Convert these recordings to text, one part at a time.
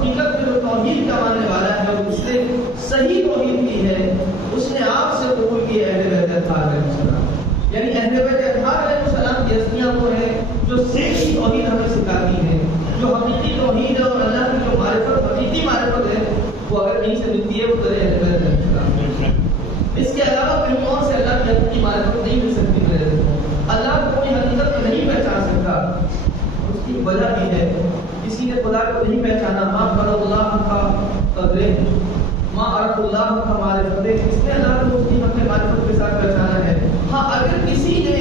حقیقت میں جو توحید کا ماننے والا ہے اور اس نے صحیح توحید کی ہے، اس نے آپ سے قبول کی اہل بیت اطہار علیہ السلام، یعنی اہل بیت اطہار علیہ السلام کی ہستیاں وہ ہیں جو صحیح توحید ہمیں سکھاتی ہیں، جو حقیقی توحید ہے اور اللہ کی جو معرفت حقیقی معرفت ہے وہ اگر کہیں سے ملتی ہے وہ تو اہل بیت علیہ السلام۔ اس کے علاوہ کہیں اور سے اللہ کی حقیقی معرفت نہیں مل سکتی میرے دوستوں۔ اللہ کو کوئی حقیقت میں نہیں پہچان سکتا، اس کی وجہ بھی ہے کسی نے خدا کو نہیں پہچانا۔ ما قدر اللہ کا قدرے، ما عرف اللہ کا معرفت، اس نے اللہ کو اس کی اپنے معرفت کے ساتھ پہچانا ہے۔ ہاں اگر کسی نے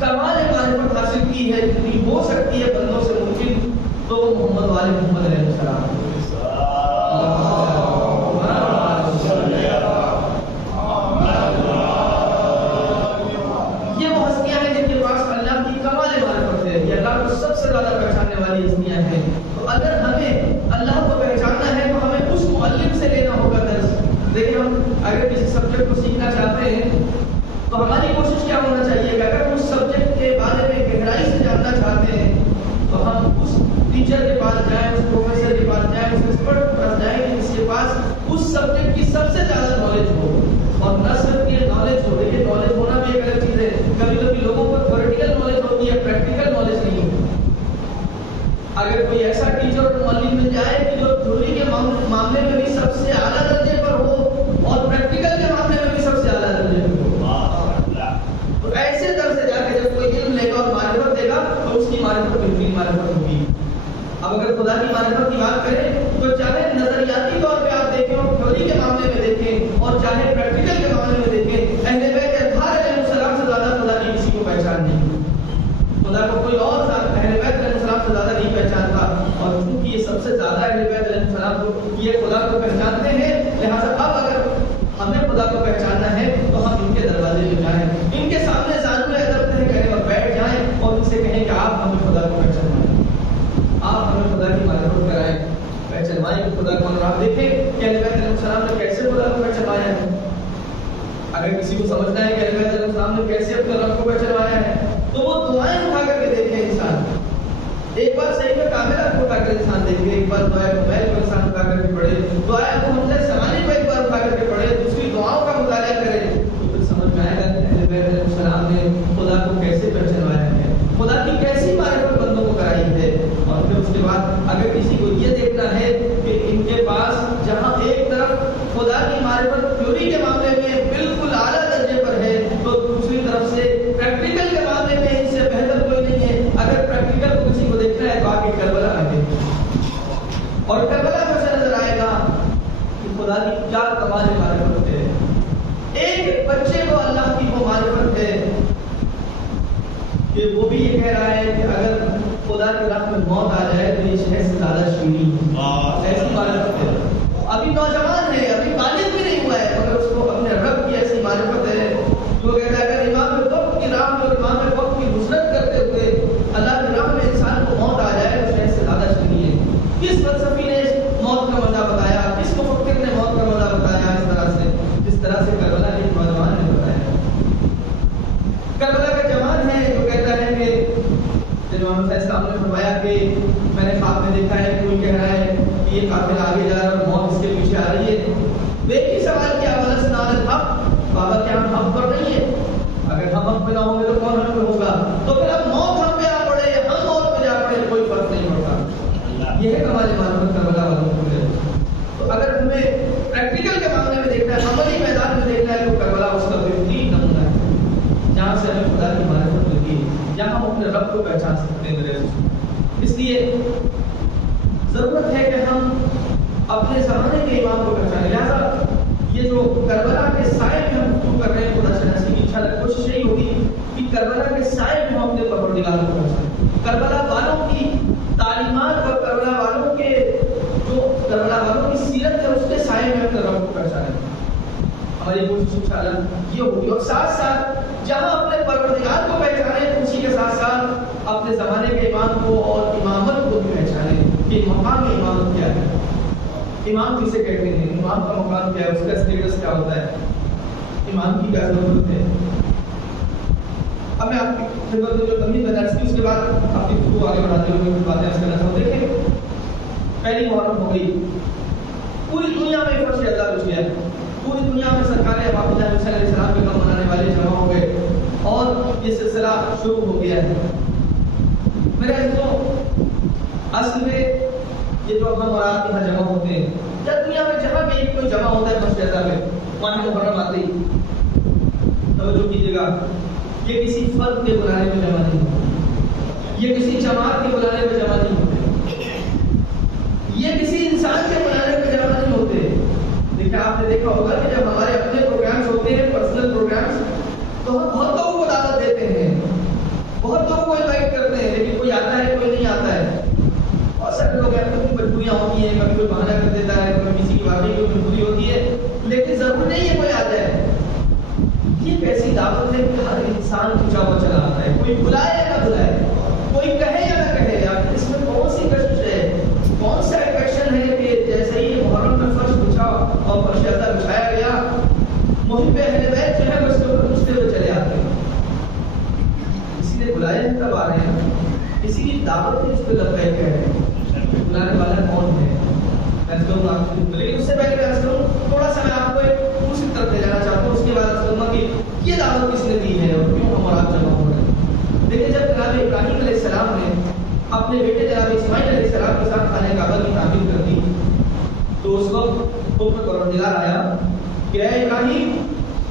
کمال معرفت حاصل کی ہے جتنی ہو سکتی ہے بندوں سے ممکن، تو وہ محمد والے محمد علیہ السلام۔ یہ وہ ہستیاں ہیں جن کے پاس اللہ کی کمال معرفت ہے، یہ اللہ کو سب سے زیادہ پہچاننے والی ہستیاں ہیں۔ تو اگر ہمیں اللہ کو پہچاننا ہے تو ہمیں اس معلم سے لینا ہوگا درس۔ دیکھیں ہم اگر کسی سبجیکٹ کو سیکھنا چاہتے ہیں تو ہماری کوشش کیا ہونا چاہیے کہ اگر ہم اس سبجیکٹ کے بارے میں گہرائی سے جاننا چاہتے ہیں تو ہم اس ٹیچر کے پاس جائیں، اس پروفیسر کے پاس جائیں، اس ایکسپرٹ کے پاس جائیں جس کے پاس اس سبجیکٹ کی سب سے زیادہ نالج ہو، اور نہ صرف یہ نالج ہو، دیکھیے نالج ہونا بھی ایک الگ چیز ہے، کبھی کبھی لوگوں کو تھیوریٹیکل نالج ہوتی ہے، پریکٹیکل نالج نہیں ہوتی۔ اگر کوئی ایسا ٹیچر اور معلم مل جائے کہ جو تھیوری کے معاملے میں بھی سب سے اعلیٰ درجے پر ہو اور پریکٹیکل کے معاملے میں بھی سب سے اعلیٰ درجے پر ہو، تو ایسے در سے جا کے جب کوئی علم لے گا اور معرفت دے گا تو اس کی معرفت بہترین معرفت ہوگی۔ اب اگر خدا کی معرفت کی بات کریں تو چاہے نظریاتی طور پہ آپ دیکھیں اور تھیوری کے معاملے میں دیکھیں اور چاہے پریکٹیکل کے معاملے میں دیکھیں، اہل بیت اطہار علیہ السلام سے زیادہ خدا کی کسی کو پہچان نہیں، خدا کو کوئی اور اہل بیت علیہ السلام سے زیادہ نہیں پہچانتا۔ اور چونکہ یہ سب سے زیادہ اہل بیت علیہ السلام کو یہ خدا کو پہچانتے ہیں، لہٰذا اب اگر ہمیں خدا کو پہچاننا ہے تو ہم ان کے دروازے میں جائیں، ان کے سامنے زانوے ادب ہے کہیں اور بیٹھ جائیں اور ان سے کہیں کہ آپ ہمیں خدا کو پہچانوائیں، آپ ہمیں خدا کی معرفت کرائیں، پہچانوائیں کہ خدا کو۔ اور آپ دیکھیں کہ اہل بیت علیہ السلام نے کیسے خدا کو پہچانوایا ہے۔ اگر کسی کو سمجھنا ہے کہ اہل بیت علیہ السلام نے کیسے اپنے رب کو پہچانوایا ہے تو وہ دعائیں اٹھا کر کے دیکھیں انسان، ایک بار صحیح میں کاملہ کو اٹھا کر انسان دیکھے، ایک بار دعائیں موبائل کو انسان اٹھا کر کے پڑھے، دعائیں ابو حمزہ سمانی کو ایک بار اٹھا کر کے پڑھے، دوسری دعاؤں کا مطالعہ کرے تو پھر سمجھ میں آئے گا کہ اہل بیت علیہ السلام نے خدا کو کیسے پہچانوایا ہے، خدا کی کیسی معرفت بندوں کو کرائی ہے۔ اور پھر اس کے بعد اگر کسی کو یہ دیکھنا ہے کہ ان کے پاس جہاں ایک طرف خدا کی معرفت تھیوری کے معاملے میں بالکل اعلیٰ درجے پر ہے تو دوسری طرف سے پریکٹیکل کے معاملے میں ان سے بہتر کوئی نہیں ہے۔ اگر پریکٹیکل کو کسی کو دیکھنا ہے تو آگے کربلا آگے، اور کربلا میں سے نظر آئے گا کہ خدا کی کیا کمال معرفت ہے۔ ایک بچے کو اللہ کی وہ معرفت ہے کہ وہ بھی یہ کہہ رہا ہے کہ اگر خدا کی راہ میں موت آ جائے تو یہ شہد سے زیادہ شیریں ہے، ایسی معرفت ہے۔ ابھی نوجوان ہے، ابھی بالغ بھی نہیں ہوا ہے، مگر اس کو اپنے رب کی ایسی معرفت ہے جو کہتا ہے اگر امام وقت کی راہ میں اور امام وقت کی نصرت کرتے ہوئے اللہ کی راہ میں انسان کو موت آ جائے تو شہد سے زیادہ شیریں ہے۔ کس فلسفی نے موت کا مزہ بتایا، کس مفکر نے موت کا مزہ بتایا اس طرح سے جس طرح سے کربلا کے نوجوان نے بتایا۔ کربلا کا جوان ہے جو کہتا ہے کہ محمد صاحب نے فرمایا کہ میں نے خواب میں دیکھا ہے کوئی کہہ رہا ہے کہ یہ قافلہ آگے جا رہا ہے اور موت اس کے پیچھے آ رہی ہے۔ ایک ہی سوال کیا حق، بابا کیا ہم حق پر نہیں ہے؟ اگر ہم حق پہ نہ ہوں گے تو کون ہم پہ ہوگا؟ تو پھر اب موت ہم پہ آ پڑے یا ہم موت پہ جا پڑے کوئی فرق نہیں پڑتا۔ یہ ہے ہماری معرفت کربلا والوں کو۔ تو اگر ہمیں پریکٹیکل کے معاملے میں دیکھنا ہے، عملی میدان میں دیکھنا ہے تو کربلا اس کا بہترین نمونہ ہے جہاں سے ہمیں خدا کی معرفت ملتی ہے، جہاں ہم اپنے رب کو پہچان سکتے ہیں۔ اس لیے ضرورت ہے کہ ہم اپنے زمانے کے امام کو پہچانیں۔ لہٰذا یہ جو کربلا کے سائے میں ہم گفتگو کر رہے ہیں، خدا سے نصیب انشاءاللہ کوشش یہی ہوگی کہ کربلا کے سائے میں ہم اپنے پروردگار کو پہچانیں، کربلا والوں کی تعلیمات اور کربلا والوں کے جو کربلا والوں کی سیرت ہے اس کے سائے میں اپنے رب کو پہچانیں۔ ہماری کوشش انشاءاللہ یہ ہوگی، اور ساتھ ساتھ جہاں اپنے پروردگار کو پہچانیں تو اسی کے ساتھ ساتھ اپنے زمانے کے امام کو اور امامت کو بھی پہچانیں کہ مقام امامت کیا ہے، امام کسے کہتے ہیں، امام کا مقام کیا ہے، اس کا اسٹیٹس کیا ہوتا ہے، امام کی کیا ضرورت ہے۔ اب میں آپ کی خدمت میں جو تمہید بتا اس کے بعد آپ کی گفتگو آگے بڑھاتے ہوئے کچھ باتیں عرض کرنا چاہتا ہوں۔ دیکھیں پہلی محرم ہو گئی، پوری دنیا میں فرش اللہ گھس گیا، پوری دنیا میں سرکار امام علیہ السلام کے غم منانے والے جمع ہو گئے اور یہ سلسلہ شروع ہو گیا ہے۔ میرے عزیزوں، اصل میں یہ جو ہم اور آپ یہاں جمع ہوتے ہیں یا دنیا میں جہاں بھی کوئی جمع ہوتا ہے فرش اللہ میں، وہاں محرم آتے ہی توجہ کیجیے گا، یہ کسی فرد کے بلانے میں جمع نہیں ہوتے، یہ کسی جماعت کے بلانے میں جمع نہیں ہوتے، یہ کسی انسان کے بلانے میں جمع نہیں ہوتے۔ دیکھیں آپ نے دیکھا ہوگا کہ جب ہمارے اپنے پروگرامز ہوتے ہیں، پرسنل پروگرامز، تو ہم بہت لوگوں کو دعوت دیتے ہیں، بہت لوگوں کو انوائٹ کرتے ہیں، لیکن کوئی آتا ہے کوئی نہیں آتا ہے۔ اور سارے لوگ ہیں، کبھی مجبوریاں ہوتی ہیں، کبھی کوئی بہانہ کر دیتا ہے، کبھی کسی کی واقعی کوئی مجبوری ہوتی ہے، لیکن ضرور نہیں ہے کوئی آ جائے۔ یہ ایک ایسی دعوت ہے کہ ہر انسان پوچھا ہوا چلا آتا ہے، کوئی بلائے یا نہ بلائے، کوئی کہے یا نہ کہے، آپ اس میں کون سی کشش ہے، کون سا ایکشن ہے کہ جیسے ہی محرم میں فرش بچھا اور فرش عطا بچھایا گیا، محب اہل بیت جو ہے اس کے اوپر پوچھتے ہوئے چلے آتے ہیں۔ کسی نے بلایا ہے تب آ رہے ہیں، کسی کی دعوت ہے اس پہ لبیک کہہ رہے ہیں، بلانے والا کون ہے؟ لیکن اس سے پہلے میں تھوڑا سا میں آپ کو ایک دوسری طرف لے جانا چاہتا ہوں، اس کے بعد کہ یہ دعوت کس نے دی ہے اور کیوں ہم اور آپ جمع ہو رہے ہیں۔ دیکھیں جب جناب ابراہیم علیہ السلام نے اپنے بیٹے جناب اسماعیل علیہ السلام کے ساتھ خانہ کعبہ کی تعمیر کر دی، تو اس وقت حکم پروردگار آیا کہ اے ابراہیم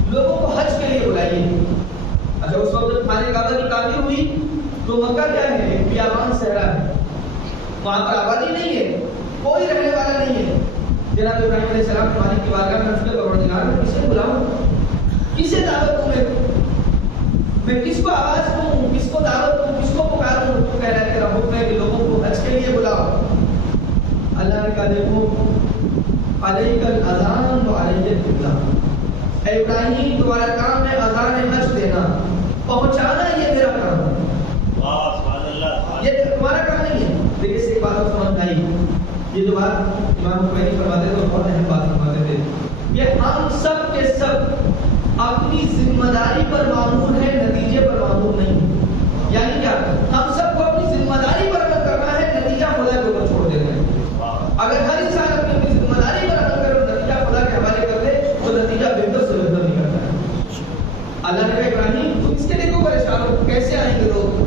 لوگوں کو حج کے لیے بلائیے۔ اچھا اس وقت جب خانہ کعبہ کی تعمیر ہوئی تو مکہ کیا ہے؟ ایک بیابان صحرا ہے، وہاں پر آبادی نہیں ہے، کوئی رہنے والا نہیں ہے۔ جناب ابراہیم علیہ السلام کے مالک کی بارگاہ میں اس کے پروردگار میں کسے بلاؤں، کسے دعوت دوں، میں کس کو آواز دوں، کس کو دعوت دوں، کس کو پکاروں؟ تو کہہ رہا ہے تیرا حکم ہے کہ لوگوں کو حج کے لیے بلاؤ۔ اللہ نے کہا دیکھو علیک الاذان و علیہ القبلہ، اے ابراہیم تمہارا کام ہے اذان حج دینا، پہنچانا یہ میرا کام ہے، یہ تمہارا کام نہیں ہے۔ دیکھیے اس ایک بات سمجھ آئی، یہ جو بات امام خمینی فرماتے تھے بہت اہم بات فرماتے تھے کہ ہم سب کے سب اپنی ذمہ داری پر مامور ہیں، نتیجے پر مامور نہیں۔ یعنی کیا؟ ہم سب کو اپنی ذمہ داری پر عمل کرنا ہے، نتیجہ خدا کے اوپر چھوڑ دینا ہے۔ اگر ہر انسان اپنی ذمہ داری پر عمل کرے اور نتیجہ خدا کے حوالے کر دے تو نتیجہ بہتر سے بہتر نکلتا ہے۔ اللہ نے کہا ابراہیم تم اس کے لیے کیوں پریشان ہو، کیسے آئیں گے لوگ؟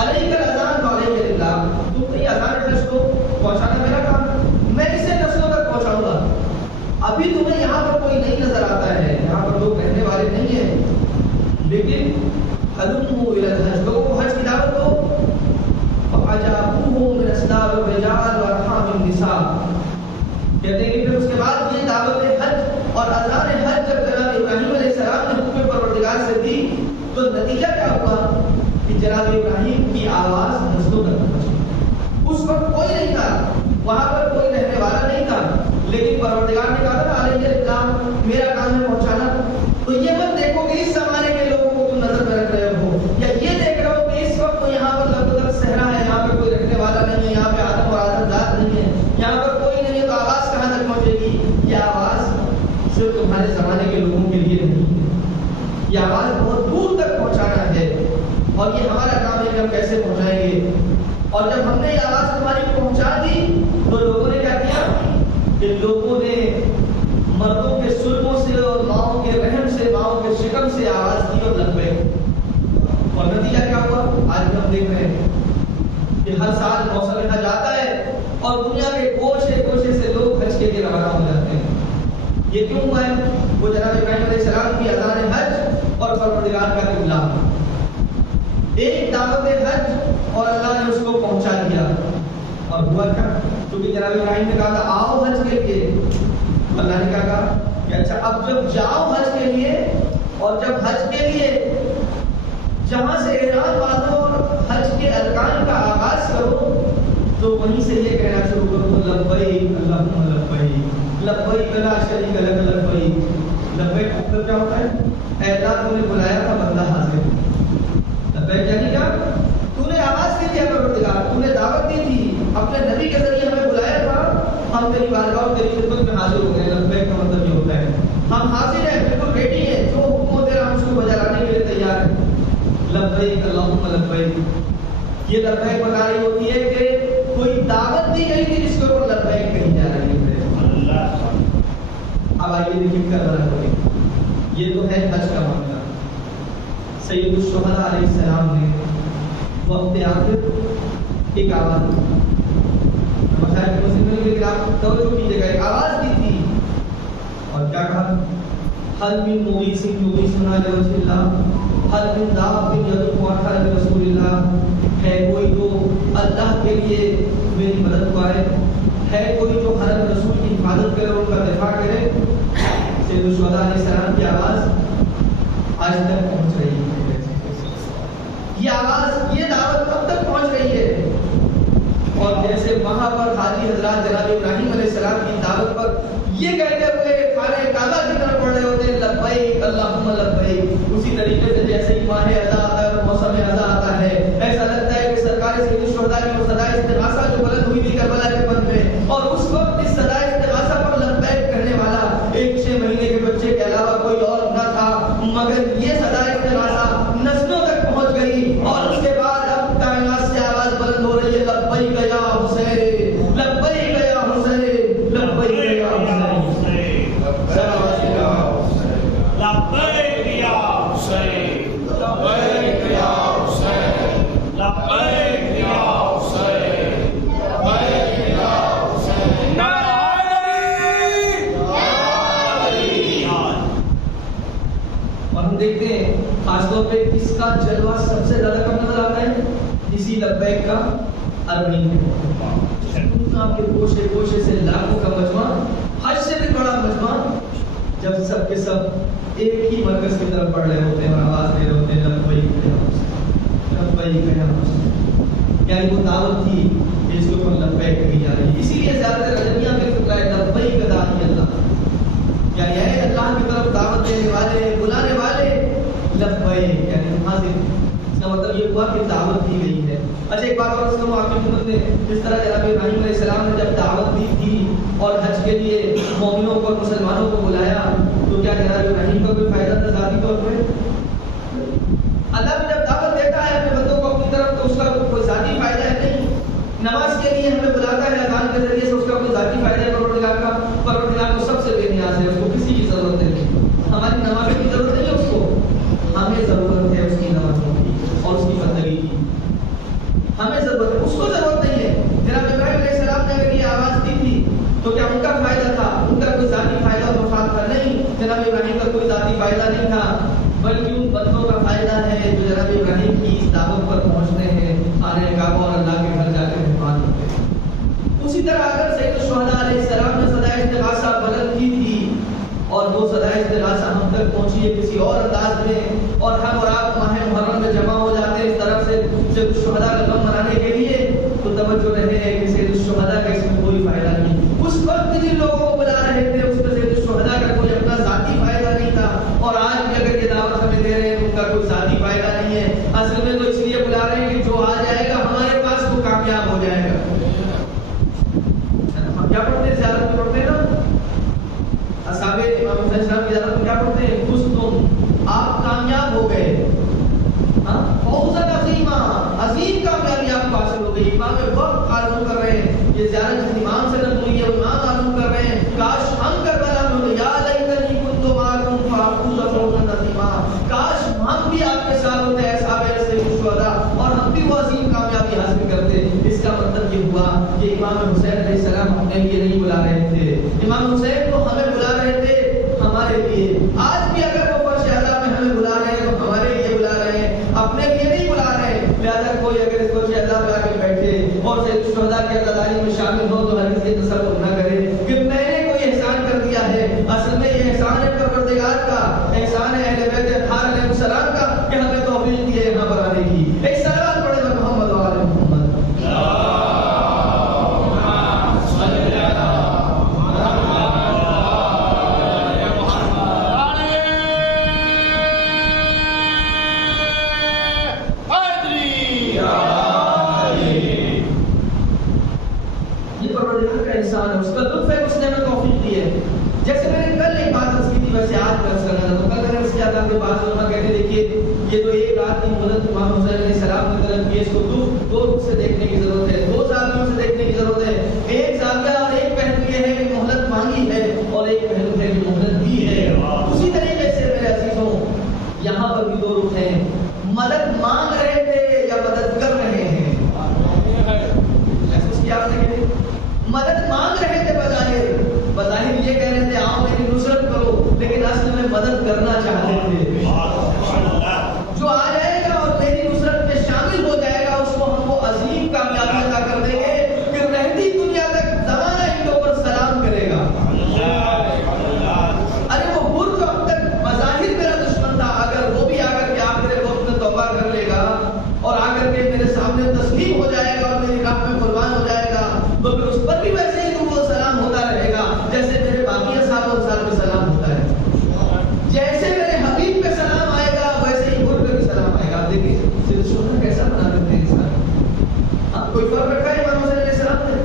علیک الاذان و علیہ القبلہ، تم یہ اذان حج کو پہنچانا میرا کام ہے، میں اسے نسلوں تک پہنچاؤں گا۔ ابھی تمہیں یہاں پر کوئی نہیں نظر آتا ہے، یہاں پر لوگ رہنے والے نہیں ہیں، لیکن حلموا الی الحج، لوگوں کو حج کی دعوت دو۔ فاجابوہ من اصلاب الرجال وارحام النساء، کہتے ہیں کہ پھر اس کے بعد یہ دعوت حج اور اذان حج جب جناب ابراہیم علیہ السلام نے حکم پروردگار سے دی تو نتیجہ کیا ہوا کہ جناب ابراہیم کی آواز نسلوں تک پہنچی۔ اس وقت کوئی نہیں تھا، وہاں پر کوئی رہنے والا نہیں تھا، لیکن پروردگار نے کہا تھا علیہ السلام میرا کام ہے پہنچانا۔ تو یہ مت دیکھو کہ اس زمانے کے لوگوں کو تم نظر میں رکھ رہے ہو، یا یہ دیکھ رہے ہو کہ اس وقت تو یہاں پر لگ صحرا ہے، یہاں پہ کوئی رہنے والا نہیں ہے، یہاں پہ آدم اور آدم ذات نہیں ہے، یہاں پر کوئی نہیں ہے، تو آواز کہاں تک پہنچے گی؟ یہ آواز صرف تمہارے زمانے کے لوگوں کے لیے نہیں ہے، یہ آواز بہت دور تک پہنچانا ہے، اور یہ ہمارا کام ہے کہ ہم کیسے پہنچائیں گے۔ اور جب ہم نے یہ آواز تمہاری پہنچا دی تو لوگوں نے کیا کیا کہ لوگوں نے مردوں کے سلبوں سے اور ماؤں کے رحم سے، ماؤں کے شکم سے آواز دی اور لبیک، اور نتیجہ کیا ہوا؟ آج ہم دیکھ رہے ہیں کہ ہر سال موسم حج آتا ہے اور دنیا کے کوشے کوشے سے لوگ حج کے لیے روانہ ہو جاتے ہیں۔ یہ کیوں ہوا ہے؟ وہ جناب ابراہیم علیہ السلام کی اذان حج اور پروردگار کا قبلہ، ایک دعوت حج اور اللہ نے اس کو پہنچا دیا۔ اور ہوا کیا؟ کیونکہ جناب ابراہیم نے کہا تھا آؤ حج کے لیے، اللہ نے کہا کہ اچھا اب جب جاؤ حج کے لیے، اور جب حج کے لیے جہاں سے احرام باندھو اور حج کے ارکان کا آغاز کرو تو وہیں سے یہ کہنا شروع کرو لبیک اللہم لبیک لبیک لا شریک لک لبیک۔ لبیک مطلب کیا ہوتا ہے؟ اے اللہ تو نے بلایا تھا بندہ حاضر۔ لبیک یعنی کیا؟ تو نے آواز دی تھی پروردگار، تو نے دعوت دی تھی، اپنے نبی کے ذریعے ہمیں بلایا تھا، ہم تیری بارگاہ اور تیری خدمت میں حاضر ہو گئے۔ لبیک کا مطلب یہ ہوتا ہے ہم حاضر ہیں، بالکل ریڈی ہیں، جو حکم ہو تیرا ہم اس کو بجا لانے کے لیے تیار ہیں۔ لبیک اللہم لبیک، یہ لبیک بتائی ہوتی ہے کہ کوئی دعوت دی گئی تھی جس کے اوپر لبیک کہی جا رہی ہے. اب آئیے دیکھیں کربلا کو. یہ تو ہے حج کا معاملہ. سید الشہداء علیہ السلام نے وقت آخر ایک آواز دی. مشاہد مسلمین لیکن آپ توجہ کیجیے گا, ایک آواز دی تھی اور کیا کہا؟ حل من مغیث یغیثنا لوجہ اللہ حل من دابۃ یدعو علی حرم رسول اللہ. ہے کوئی جو اللہ کے لیے میری مدد پائے, ہے کوئی جو حرم رسول کی حفاظت کرے, ان کا دفاع کرے. سید الشہداء علیہ السلام کی آواز آج تک پہنچ رہی ہے. یہ آواز, یہ دعوت کب تک پہنچ رہی ہے؟ اور جیسے وہاں پر حاجی حضرات جناب ابراہیم علیہ السلام کی دعوت پر یہ کہتے ہوئے خانہ کعبہ کی طرف پڑھ رہے ہوتے ہیں لبیک اللہم لبیک, اسی طریقے سے جیسے ہی ماہ اذا آتا ہے, موسم اذا آتا ہے, ایسا لگتا ہے کہ سرکار سید الشہداء کی وہ صدائے استغاثہ جو بلند ہوئی تھی کربلا کے بند میں, اور اس وقت اس صدائے استغاثہ پر لبیک کہنے والا ایک 6 مہینے کے بچے کے علاوہ کوئی اور نہ تھا, مگر یہ صدائے استغاثہ نسلوں تک پہنچ گئی. اور اس کے بعد اب کائنات سے آواز بلند ہو رہی ہے لبیک یا حسین, لبیک یا حسین, لبیک یا حسین, لبیک یا حسین, لبیک یا حسین, لبیک یا حسین, لبیک یا حسین. اور ہم دیکھتے ہیں خاص طور پہ اس کا جلوہ سب سے زیادہ کم نظر آتا ہے اسی لبیک کا عربی میں. آپ کے گوشے گوشے سے لاکھوں کا مجمع, حج سے بھی بڑا مجمع, جب سب کے سب ایک ہی مرکز کی طرف پڑھ رہے ہوتے ہیں اور آواز دے رہے ہوتے ہیں لبیک یا حسین, لبیک یا حسین. یعنی وہ دعوت تھی کہ اس کے اوپر لبیک کہی جا رہی ہے. اسی لیے زیادہ تر رجمیہ میں فکر ہے لبیک داعی اللہ, یعنی اے اللہ کی طرف دعوت دینے والے, بلانے والے, لبیک یعنی حاضر. اس کا مطلب یہ ہوا کہ دعوت دی گئی ہے. اچھا ایک بات اور سنو, آپ کی حکومت نے جس طرح جناب ابراہیم علیہ السلام نے جب دعوت دی تھی اور حج کے لیے مومنوں کو اور مسلمانوں کو بلایا, تو کیا جناب ابراہیم کا کوئی فائدہ تھا ذاتی طور پہ؟ اللہ نے جب دعوت دیتا ہے اپنے بندوں کو اپنی طرف تو اس کا کوئی ذاتی فائدہ ہے نہیں. نماز کے لیے ہمیں بلاتا ہے اذان کے ذریعے سے, اس کا کوئی ذاتی فائدہ ہے پروردگار کا؟ پروردگار کو سب سے بے نیاز ہے, اس کو کسی کی ضرورت نہیں. ہماری نماز کی ضرورت نہیں ہے اس کو, ہمیں ضرورت ہے اس کی نمازوں کی اور اس کی بندگی کی. ہمیں ضرورت ہے, اس کو ضرورت نہیں ہے. جناب ابراہیم علیہ السلام نے اگر یہ آواز دی تھی تو کیا ان کا فائدہ تھا؟ ان کا کوئی ذاتی فائدہ اور مفاد تھا؟ نہیں, جناب ابراہیم کا کوئی ذاتی فائدہ نہیں تھا, بلکہ ان بندوں کا فائدہ ہے جو جناب ابراہیم کی اس دعوت پر پہنچتے ہیں, خانہ کعبہ اور اللہ کے گھر جا کے مہمان ہوتے ہیں. اسی طرح اگر سید الشہداء علیہ السلام نے صدائے استغاثہ بلند کی تھی اور وہ صدائے استغاثہ ہم تک پہنچی ہے کسی اور انداز میں, اور ہم اور آپ ماہ محرم میں جمع ہو جاتے ہیں اس طرف سے سید الشہداء کا غم منانے کے لیے, تو توجہ رہے کہ سید الشہداء کا اس میں کوئی فائدہ نہیں. اس وقت جن لوگوں کو بلا رہے تھے اس میں سید الشہداء کا کوئی اپنا ذاتی فائدہ نہیں تھا, اور آج بھی اگر یہ دعوت ہمیں دے رہے ہیں ان کا کوئی ذاتی فائدہ نہیں ہے. اصل میں تو اس لیے بلا رہے ہیں کہ جو آ جائے گا ہمارے پاس وہ کامیاب ہو جائے گا. ہم کیا پڑھتے ہیں, زیارت میں پڑھتے ہیں نا, اصحاب امام حسین السلام کی زیارت میں کیا پڑھتے ہیں, خوش تم آپ کامیاب ہو گئے, فوزاً عظیما, عظیم کامیابی آپ کو حاصل ہو گئی. امام وقت آرزو کر رہے ہیں, یہ زیارت جس امام سے نہ ہوئی ہے وہ امام آرزو کر رہے ہیں, کاش ہم کربلا میں ہوتے, یا لیتنی کنت معکم فافوز فوزاً عظیما, کاش ہم بھی آپ کے ساتھ ہوتے اصحاب سید الشہداء اور ہم بھی وہ عظیم کامیابی حاصل کرتے. اس کا مطلب یہ ہوا کہ امام حسین علیہ السلام اپنے لیے نہیں بلا رہے تھے, امام حسین کو ہمیں بلا رہے تھے ہمارے لیے. آج بھی اگر وہ فرش اعلیٰ میں ہمیں بلا رہے ہیں تو ہمارے لیے بلا رہے ہیں, اپنے لیے نہیں بلا رہے ہیں. لہٰذا کوئی اگر اس فرش اعلیٰ پہ آ کے بیٹھے اور سید الشہداء کی عزاداری میں شامل ہو تو ہرگز یہ تصور نہ کرے کہ میں نے کوئی احسان کر دیا ہے. اصل میں یہ احسان ہے پروردگار کا, احسان ہے اہل بیت اطہار علیہ السلام کا کہ ہمیں توفیق دی ہے یہاں پر آنے کی. ایک صلوات پڑھیں گے محمد و آل محمد. اس کا لطف ہے اس نے ہمیں توفیق دی ہے. جیسے میں نے کل ایک بات عرض کی تھی ویسے آج میں عرض کرنا چاہتا ہوں. کل میں نے عرض کیا تھا کہ بعض علماء کہتے ہیں دیکھیے یہ جو ایک رات کی مدت امام حسین علیہ السلام نے طلب کی, اس کو دو رخ سے دیکھنے کی ضرورت ہے, دو زاویوں سے دیکھنے دو رخ ہیں، مدد مانگ رہے تھے یا مدد کر رہے ہیں؟ محسوس کیا آپ نے؟ مدد مانگ رہے تھے، بظاہر یہ کہہ رہے تھے آؤ میری نصرت کرو، لیکن اصل میں مدد کرنا چاہتے تھے۔ جو آ جائے گا اور میری نصرت میں شامل ہو جائے گا اس کو ہم وہ عظیم کامیابی عطا کر دیں گے کہ رہتی دنیا تک زمانہ ان کے اوپر سلام کرے گا۔ ارے وہ ہر جو اب تک بظاہر میرا دشمن تھا، اگر وہ بھی آ کر کے آخر وقت میں توبہ کر لے گا اور آ کر کے میرے سامنے تسلیم ہو جائے گا اور میری راہ میں قربان ہو جائے گا، تو پھر اس پر بھی ویسے ہی وہ سلام ہوتا رہے گا جیسے میرے باقی اصحاب و انصار پہ سلام ہوتا ہے۔ جیسے میرے حبیب پہ سلام آئے گا ویسے ہی ہر پہ بھی سلام آئے گا۔ دیکھیے سننا کیسا بنا دیتے ہیں انسان۔ آپ کوئی فرق رکھا ہے امام حسین علیہ السلام نے؟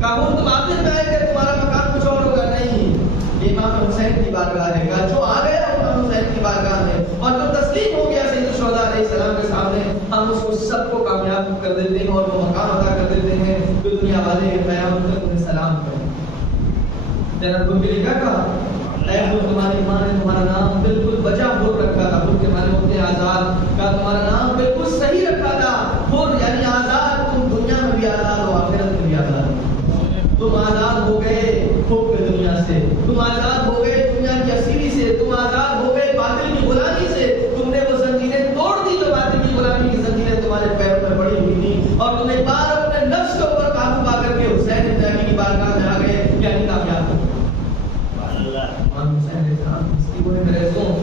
کہا تم آخر میں آئے کہ تمہارا مقام کچھ اور ہوگا؟ نہیں، یہ امام حسین کی بارگاہ ہے گا، جو آ گیا امام حسین کی بارگاہ میں اور جو تسلیم ہو گیا سید الشہداء علیہ السلام کے سامنے، ہم اس کو سب کو کامیاب کر دیتے ہیں اور وہ مقام عطا کر دیتے ہیں کہ دنیا والے قیامت تک انہیں سلام کریں۔ جناب ان کے لیے کیا کہا؟ اے خود تمہاری ماں نے تمہارا نام بالکل بچا ہو رکھا تھا، خود کے معنی ہوتے ہیں آزاد، کا تمہارا نام بالکل صحیح رکھا تھا، حر یعنی آزاد، تم دنیا میں بھی آزاد ہو آخرت میں بھی آزاد ہو۔ تم آزاد ہو گئے حب کے دنیا سے، تم آزاد ہو گئے دنیا کی اسیری سے، تم آزاد ہو گئے باطل کی غلامی سے، تم نے وہ زنجیریں توڑ دی جو باطل کی غلامی کی زنجیریں تمہارے پیروں میں پڑی ہوئی تھی، اور تم ایک بار اپنے نفس کے اوپر قابو پا کر کے حسین ابن علی کی بارگاہ میں آ گئے، یعنی کامیاب ہو۔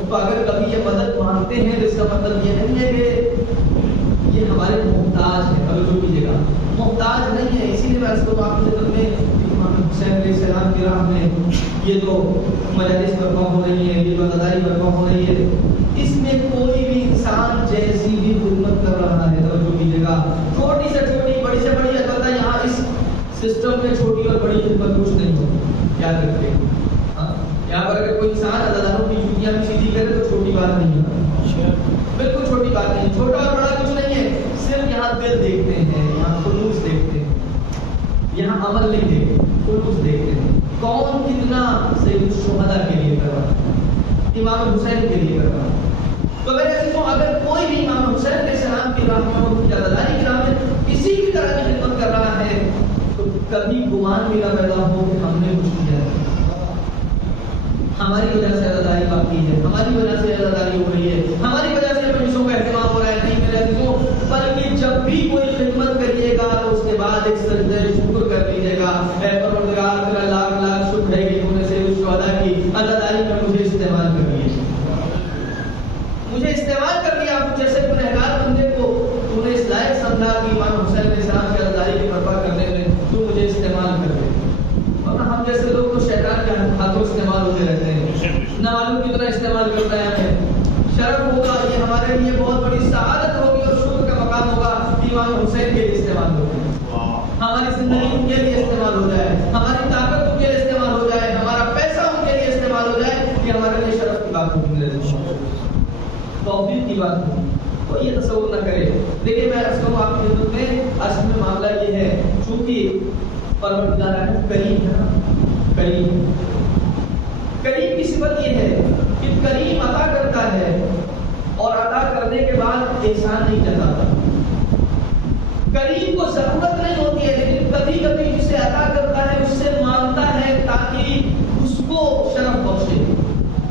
تو اگر کبھی یہ مدد مانگتے ہیں تو اس کا مطلب یہ نہیں ہے کہ یہ ہمارے محتاج ہے، توجہ کیجیے گا، محتاج نہیں ہے۔ اسی لیے میں اس کو آپ کی خدمت میں امام حسین علیہ السلام کی راہ میں یہ جو مجالس برپا ہو رہی ہے، یہ جو عزاداری برپا ہو رہی ہے، اس میں کوئی بھی انسان جیسی بھی خدمت کر رہا ہے، توجہ کیجیے گا، چھوٹی سے چھوٹی، بڑی سے بڑی، البتہ یہاں اس سسٹم میں چھوٹی اور بڑی خدمت کچھ نہیں ہوتی، یاد رکھیں۔ یہاں پر اگر کوئی انسان عدالتوں کی جوتیاں بھی سیدھی کرے تو چھوٹی بات نہیں ہے، بالکل چھوٹی بات نہیں، چھوٹا اور بڑا کچھ نہیں ہے، صرف یہاں دل دیکھتے ہیں، یہاں خلوص دیکھتے ہیں، یہاں عمل نہیں دیکھتے، خلوص دیکھتے ہیں، کون کتنا سید الشہداء کے لیے کر رہا ہے، امام حسین کے لیے کر رہا ہے۔ تو میں ایسے کہوں اگر کوئی بھی امام حسین علیہ السلام کی راہ میں، ان کی عزاداری کی راہ میں کسی بھی طرح کی خدمت کر رہا ہے تو کبھی گمان بھی نہ پیدا ہو کہ ہم نے کچھ کیا ہے، ہماری وجہ سے عزاداری باقی ہے، ہماری وجہ سے عزاداری ہو رہی ہے، ہماری وجہ سے مجلسوں کا اہتمام ہو رہا ہے، نہیں میرے عزیزوں، بلکہ جب بھی کوئی خدمت کریے گا تو اس کے بعد ایک سجدہ شکر کر لیجیے گا، اے پروردگار تیرا لاکھ لاکھ شکر ہے کہ تو نے سید الشہداء کی عزاداری میں مجھے استعمال کر لیا، مجھے استعمال کر لیا، جیسے گنہگار بندے کو تو نے اس لائق سمجھا کہ امام حسین علیہ السلام کی عزاداری کی برپا کرنے میں تو مجھے استعمال کر دے۔ ہم جیسے لوگ تو شیطان کے ہاتھوں استعمال ہوتے رہتے ہیں، نہ معلوم کتنا استعمال کرتا ہے ہمیں۔ شرف ہوگا، یہ ہمارے لیے بہت بڑی سعادت ہوگی اور شکر کا مقام ہوگا کہ امام حسین کے لیے استعمال ہو جائے، ہماری زندگی ان کے لیے استعمال ہو جائے، ہماری طاقت ان کے لیے استعمال ہو جائے، ہمارا پیسہ ان کے لیے استعمال ہو جائے، یہ ہمارے لیے شرف کی بات ہوگی، توفیق کی بات ہوگی، تو یہ تصور نہ کرے۔ دیکھیے میں اس کو آپ کی خدمت میں اصل میں معاملہ یہ ہے، چونکہ پروردگار کریم ہے، کریم کریم کی صفت یہ ہے کہ کریم عطا کرتا ہے اور عطا کرنے کے بعد احسان نہیں جتاتا۔ کریم کو ضرورت نہیں ہوتی ہے، لیکن کبھی کبھی جسے عطا کرتا ہے اس سے مانگتا ہے تاکہ اس کو شرف بخشے۔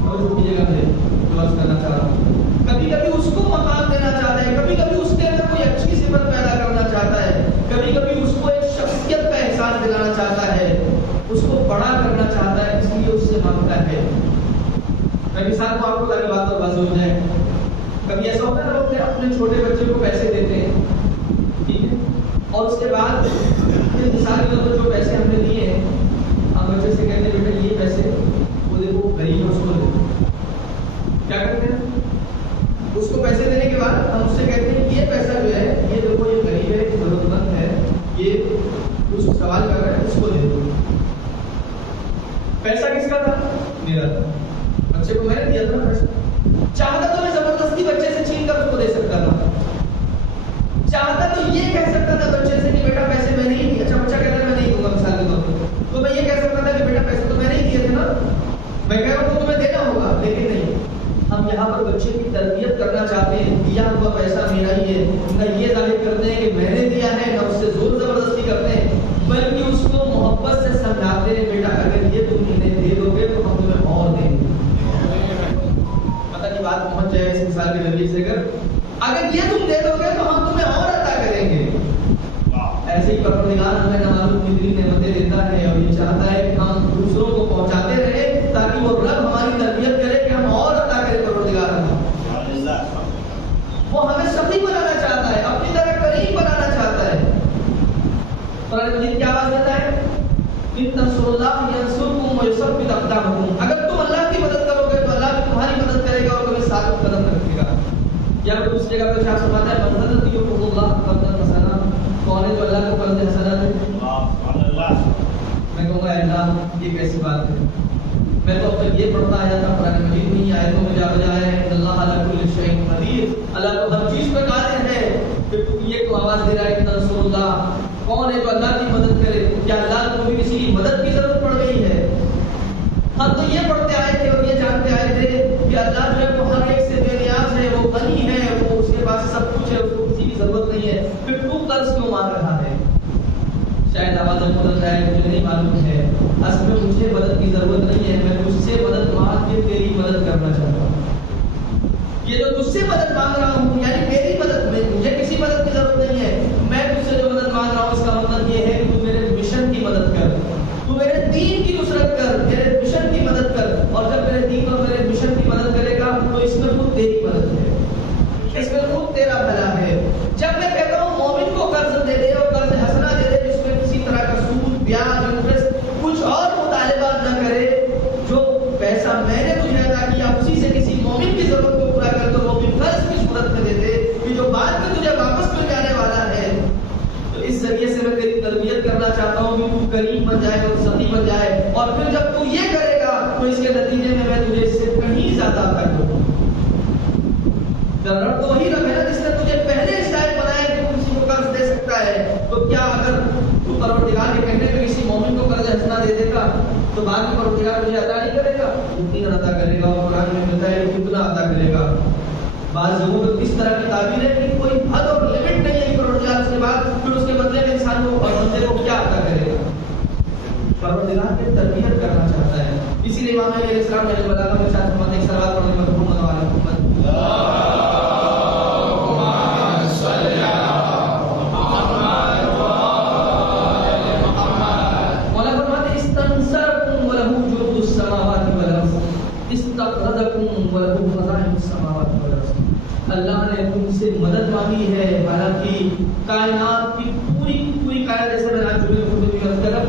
اور کیجیے گا درست کرنا چاہ رہا ہوں، کبھی کبھی اس کو مقام دینا چاہتا ہے، کبھی کبھی اس کے اندر کوئی اچھی صفت پیدا کرنا چاہتا ہے، کبھی کبھی اس کو ایک شخصیت کا احساس دلانا چاہتا ہے، اس کو بڑا کرنا چاہتا ہے، اس لیے اس سے مانگتا ہے۔ میں مثال کو آپ کو تاکہ بات اور واضح ہو جائے، کبھی ایسا ہوتا ہے نا لوگ اپنے چھوٹے بچے کو پیسے دیتے ہیں، ٹھیک ہے، اور اس کے بعد مثال کے طور پر جو پیسے ہم نے دیے ہیں، ہم بچے سے کہتے ہیں بیٹا یہ پیسے وہ دیکھو غریب ہے اس کو دے، کیا کرتے ہیں اس کو پیسے دینے کے بعد ہم اس سے کہتے ہیں یہ پیسہ جو ہے یہ دیکھو یہ غریب ہے، یہ ضرورت مند ہے، یہ اس کو سوال کر رہا ہے، اس کو دے دو۔ پیسہ کس کا تھا؟ میرا تھا، بچے کو میں نے دیا تھا پیسہ، چاہتا تو میں زبردستی بچے سے چھین کر اس کو دے سکتا تھا، چاہتا تو یہ کہہ سکتا تھا بچے سے کہ بیٹا پیسے میں نہیں دیے، اچھا بچہ کہتا ہے میں نہیں دوں گا مثال کے طور پر، تو میں یہ کہہ سکتا تھا کہ بیٹا پیسے تو میں نہیں دیے تھے نا، میں کہہ رہا ہوں تمہیں دینا ہوگا، لیکن نہیں، ہم یہاں پر بچے کی تربیت کرنا چاہتے ہیں، دیا ہوا پیسہ میرا ہی ہے، نہ یہ ظاہر کرتے ہیں کہ میں نے دیا ہے، نہ اس سے زور زبردستی کرتے ہیں، بلکہ اس کو محبت سے سمجھاتے ہیں بیٹا اگر یہ تم انہیں دے دو گے تو ہم تمہیں اور دیں گے. پتہ نہیں بات پہنچ جائے اس مثال کے ذریعے سے، اگر یہ تم دے دو گے تو ہم تمہیں اور عطا کریں گے. ایسے ہی پروردگار ہمیں نمازوں کی نعمتیں دیتا ہے اور یہ چاہتا ہے کہ ہم دوسروں کو پہنچاتے رہیں تاکہ وہ رب ہماری تربیت کرے کہ ہم اور عطا کرے. پروردگار وہ ہمیں سخی بنانا چاہتا ہے، اپنی طرح کریم بنانا چاہتا ہے. قرآن مجید کیا آواز دیتا ہے؟ ان تنصروا اللہ ینصرکم ویثبت اقدامکم. اگر تم اللہ کی مدد کرو گے تو اللہ بھی تمہاری مدد کرے گا اور تمہیں ثابت قدم رکھے گا. یا پھر اس جگہ پہ شاہ فرماتا ہے منزل کی اللہ قدر حسنہ، کون ہے جو اللہ کو قرض حسنہ دے؟ میں کہوں گا اللہ یہ کیسی بات ہے؟ میں تو اب یہ پڑھتا آیا تھا قرآن مجید میں ہی آیتوں میں جا بجایا ہے کہ اللہ علی کل شیء قدیر، اللہ تو ہر چیز پہ قادر ہے. پھر تو یہ تو آواز دے رہا ہے کہ تنصر اللہ، کون ہے جو اللہ کی مدد کرے؟ کیا اللہ کو بھی کسی کی مدد کی ضرورت پڑ گئی ہے؟ ہم تو یہ پڑھتے آئے تھے اور یہ جانتے آئے تھے کہ اللہ جو ہے وہ ہر ایک سے بے نیاز ہے، وہ غنی ہے، وہ اس کے پاس سب کچھ ہے، اس کو کسی کی ضرورت نہیں ہے. پھر تو قرض کیوں مانگ رہا ہے؟ شاید آواز بدل رہا ہے، مجھے نہیں معلوم ہے. اصل میں مجھے مدد کی ضرورت نہیں ہے، میں تجھ سے مدد مانگ کے تیری مدد کرنا چاہتا ہوں. یہ جو تجھ سے مدد مانگ رہا ہوں یعنی میری مدد میں، مجھے کسی مدد کی ضرورت نہیں ہے. میں تجھ سے جو مدد مانگ رہا ہوں اس کا مطلب یہ ہے کہ تو میرے مشن کی مدد کر، تو میرے دین کی نصرت کر، میرے مشن کی مدد کر. اور جب میرے دین اور میرے مشن کی مدد کرے گا تو اس میں خود تیری مدد ہے، اس میں خود تیرا بھلا ہے. جب میں کہتا ہوں مومن کو قرض دے دے اور قرض حسنہ دے دے جس میں کسی طرح کا سود، بیاج، انٹرسٹ کچھ اور مطالبات نہ کرے، جو پیسہ میں نے تجھے عطا کیا اسی سے کسی مومن کی ضرورت کو پورا کر، تو مومن قرض کی صورت میں دے دے کہ جو بعد میں تجھے واپس مل جانے والا ہے. تو اس ذریعے سے میں تیری تربیت کرنا چاہتا ہوں کہ تو کریم بن جائے اور سخی بن جائے. اور پھر جب تو یہ کرے گا تو اس کے نتیجے میں تجھے اس سے کہیں زیادہ عطا کروں. رب تو وہی رب ہے نا جس نے تجھے پہلے اس لائق بنایا کہ تو کسی کو قرض دے سکتا ہے. تو کیا اگر تو پروردگار کے کہنے پہ کسی مومن کو قرض حسنہ دے دے گا تو بعد میں پروردگار تجھے عطا نہیں کرے گا؟ اتنی عطا کرے گا. اور قرآن میں ملتا ہے کہ کتنا عطا کرے گا. بعض لوگوں کو اس طرح کی تعبیر ہے کہ کوئی حد اور لمٹ نہیں ہے پروردگار اس کے بعد پھر اس کے بدلے میں انسان کو اور بندے کو کیا عطا کرے گا. پروردگار کی تربیت کرنا چاہتا ہے. اسی لیے امام علیہ السلام نے بلاغت میں شاید فرماتے ہیں صلوات پڑھنے میں محمد علیہ محمد اللہ نے تم سے مدد مانگی ہے، حالانکہ کائنات کی پوری کائنات، جیسے میں آج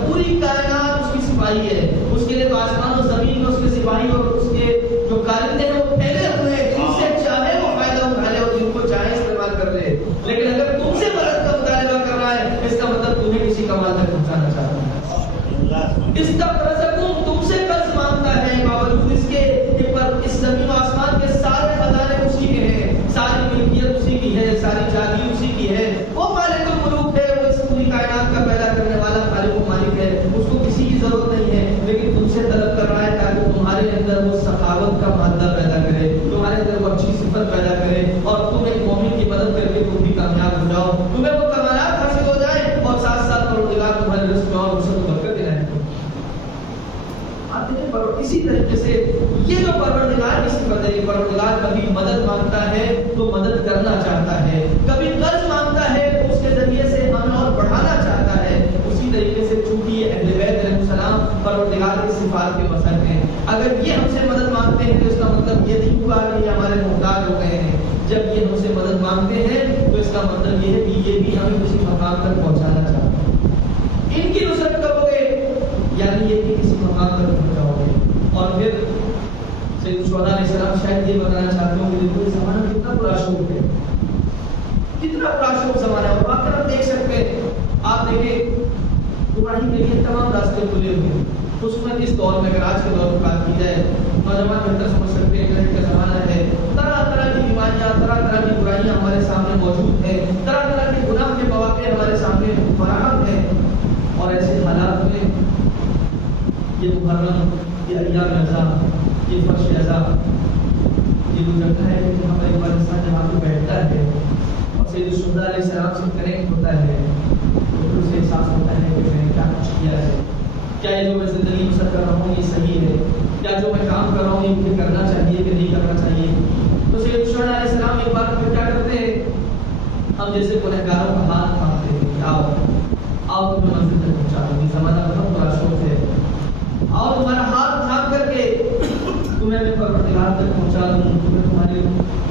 پوری کائنات اس کی سپاہی ہے. اس کے لیے تو آسمان و زمین میں اس کے سپاہی اور اس کے جو کارندے ہیں وہ پھیلے ہوئے ہیں، جن سے چاہے وہ فائدہ اٹھا لے اور جن کو چاہے استعمال کر لے. لیکن اگر تم سے مدد کا مطالبہ کر رہا ہے اس کا مطلب تمہیں کسی کمال تک پہنچانا چاہتا ہے. اس کا تم سے قرض مانگتا ہے باوجود اس کے کہ پر اس زمین و آسمان کے سارے خزانے اسی کے ہیں، ساری ملکیت اسی کی ہے، ساری جاگیر اسی کی ہے. وہ مالک الملوک ہے، وہ اس پوری کائنات کا پیدا کرنے والا خالق و مالک ہے. اس کو کسی کی ضرورت نہیں ہے، لیکن تم سے طلب کر رہا ہے تاکہ تمہارے اندر وہ سخاوت کا مادہ پیدا کرے، تمہارے اندر وہ اچھی صفت پیدا کرے اور تم ایک مومن کی مدد کر کے تم بھی کامیاب ہو جاؤ، تمہیں وہ کمالات حاصل ہو جائیں اور ساتھ ساتھ پروردگار تمہارے رزق میں اور وسعت برکت دے رہے ہیں. اسی طریقے سے یہ جو پروردگار کی صفت ہے، پروردگار کبھی مدد مانگتا ہے تو مدد کرنا چاہتا ہے، کبھی قرض مانگتا ہے تو اس کے ذریعے سے ہمیں اور بڑھانا چاہتا ہے. اسی طریقے سے چونکہ یہ اہل بیت علیہ السلام پروردگار کی صفات کے مسئلہ ہیں، اگر یہ ہم سے مدد مانگتے ہیں تو اس کا مطلب یہ نہیں ہوا کہ یہ ہمارے محتاج ہو گئے ہیں. جب یہ ہم سے مدد مانگتے ہیں تو اس کا مطلب یہ ہے کہ یہ بھی ہمیں کسی مقام تک پہنچانا چاہتے ہیں. ان کی نصرت کرو گے یعنی یہ بھی کسی مقام تک پہنچاؤ گے. اور پھر سید الشہداء علیہ السلام شاید یہ بتانا چاہتے ہوں کہ دیکھو یہ زمانہ کتنا برا شوق ہے، کتنا برا شوق زمانہ ہے. اور واقعی ہم دیکھ سکتے ہیں، آپ دیکھیں گمراہی کے لیے تمام راستے کھلے ہوئے ہیں. خصوصاً اس دور میں، اگر آج کے دور میں بات کی جائے، نوجوان بہتر سمجھ سکتے ہیں کہ کا زمانہ ہے، طرح طرح کی بیماریاں، طرح طرح کی برائیاں ہمارے سامنے موجود ہیں، طرح طرح کے گناہ کے مواقع ہمارے سامنے فراہم ہیں. اور ایسے حالات میں یہ محرم یہ ایام رضا، یہ فرش رضا، یہ وہ جگہ ہے جہاں پر ایک بار انسان جہاں پہ بیٹھتا ہے اور سید الشہداء علیہ السلام سے کنیکٹ ہوتا ہے تو پھر اسے احساس ہوتا ہے کہ میں نے کیا کچھ کیا ہے، کیا یہ جو میں زندگی بسر کر رہا ہوں یہ صحیح ہے، کیا جو میں کام کر رہا ہوں یہ مجھے کرنا چاہیے کہ نہیں کرنا چاہیے۔ تو سید الشہداء علیہ السلام ایک بار پھر کیا کرتے ہیں، ہم جیسے گنہگاروں کا ہاتھ تھامتے ہیں، آؤ تمہیں منزل تک پہنچا دوں گی، زمانہ بہت بڑا شوق ہے، آؤ تمہارا ہاتھ تھام کر کے تمہیں میں پروردگار تک پہنچا دوں، تمہیں تمہارے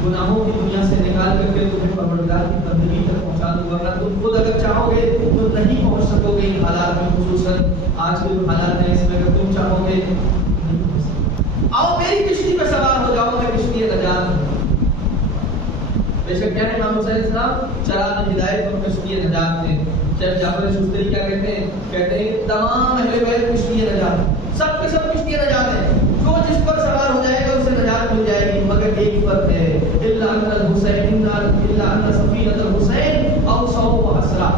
گناہوں کی دنیا سے نکال کر کے تمہیں پروردگار کی بندگی تک پہنچا دوں گا۔ ورنہ تم خود اگر چاہو گے تو نہیں پہنچ سکو گے ان حالات میں، خصوصاً آج کے جو حالات ہیں اس میں اگر تم چاہو گے نہیں پہنچ سکو۔ آؤ میری کشتی پہ سوار ہو جاؤ، میں کشتی نجات ہوں۔ بے شک کیا ہے امام حسین علیہ السلام چراغ ہدایت اور کشتی نجات ہیں۔ شیخ جعفر شستری کیا کہتے ہیں کہ تمام اہل بیت کشتی نجات، سب کے سب کشتی نجات ہیں، جو جس پر سوار ہو جائے گا اسے نجات مل جائے گی، مگر ایک فرق ہے، الا ان الحسین الا ان سفینۃ الحسین اوسع واسرع،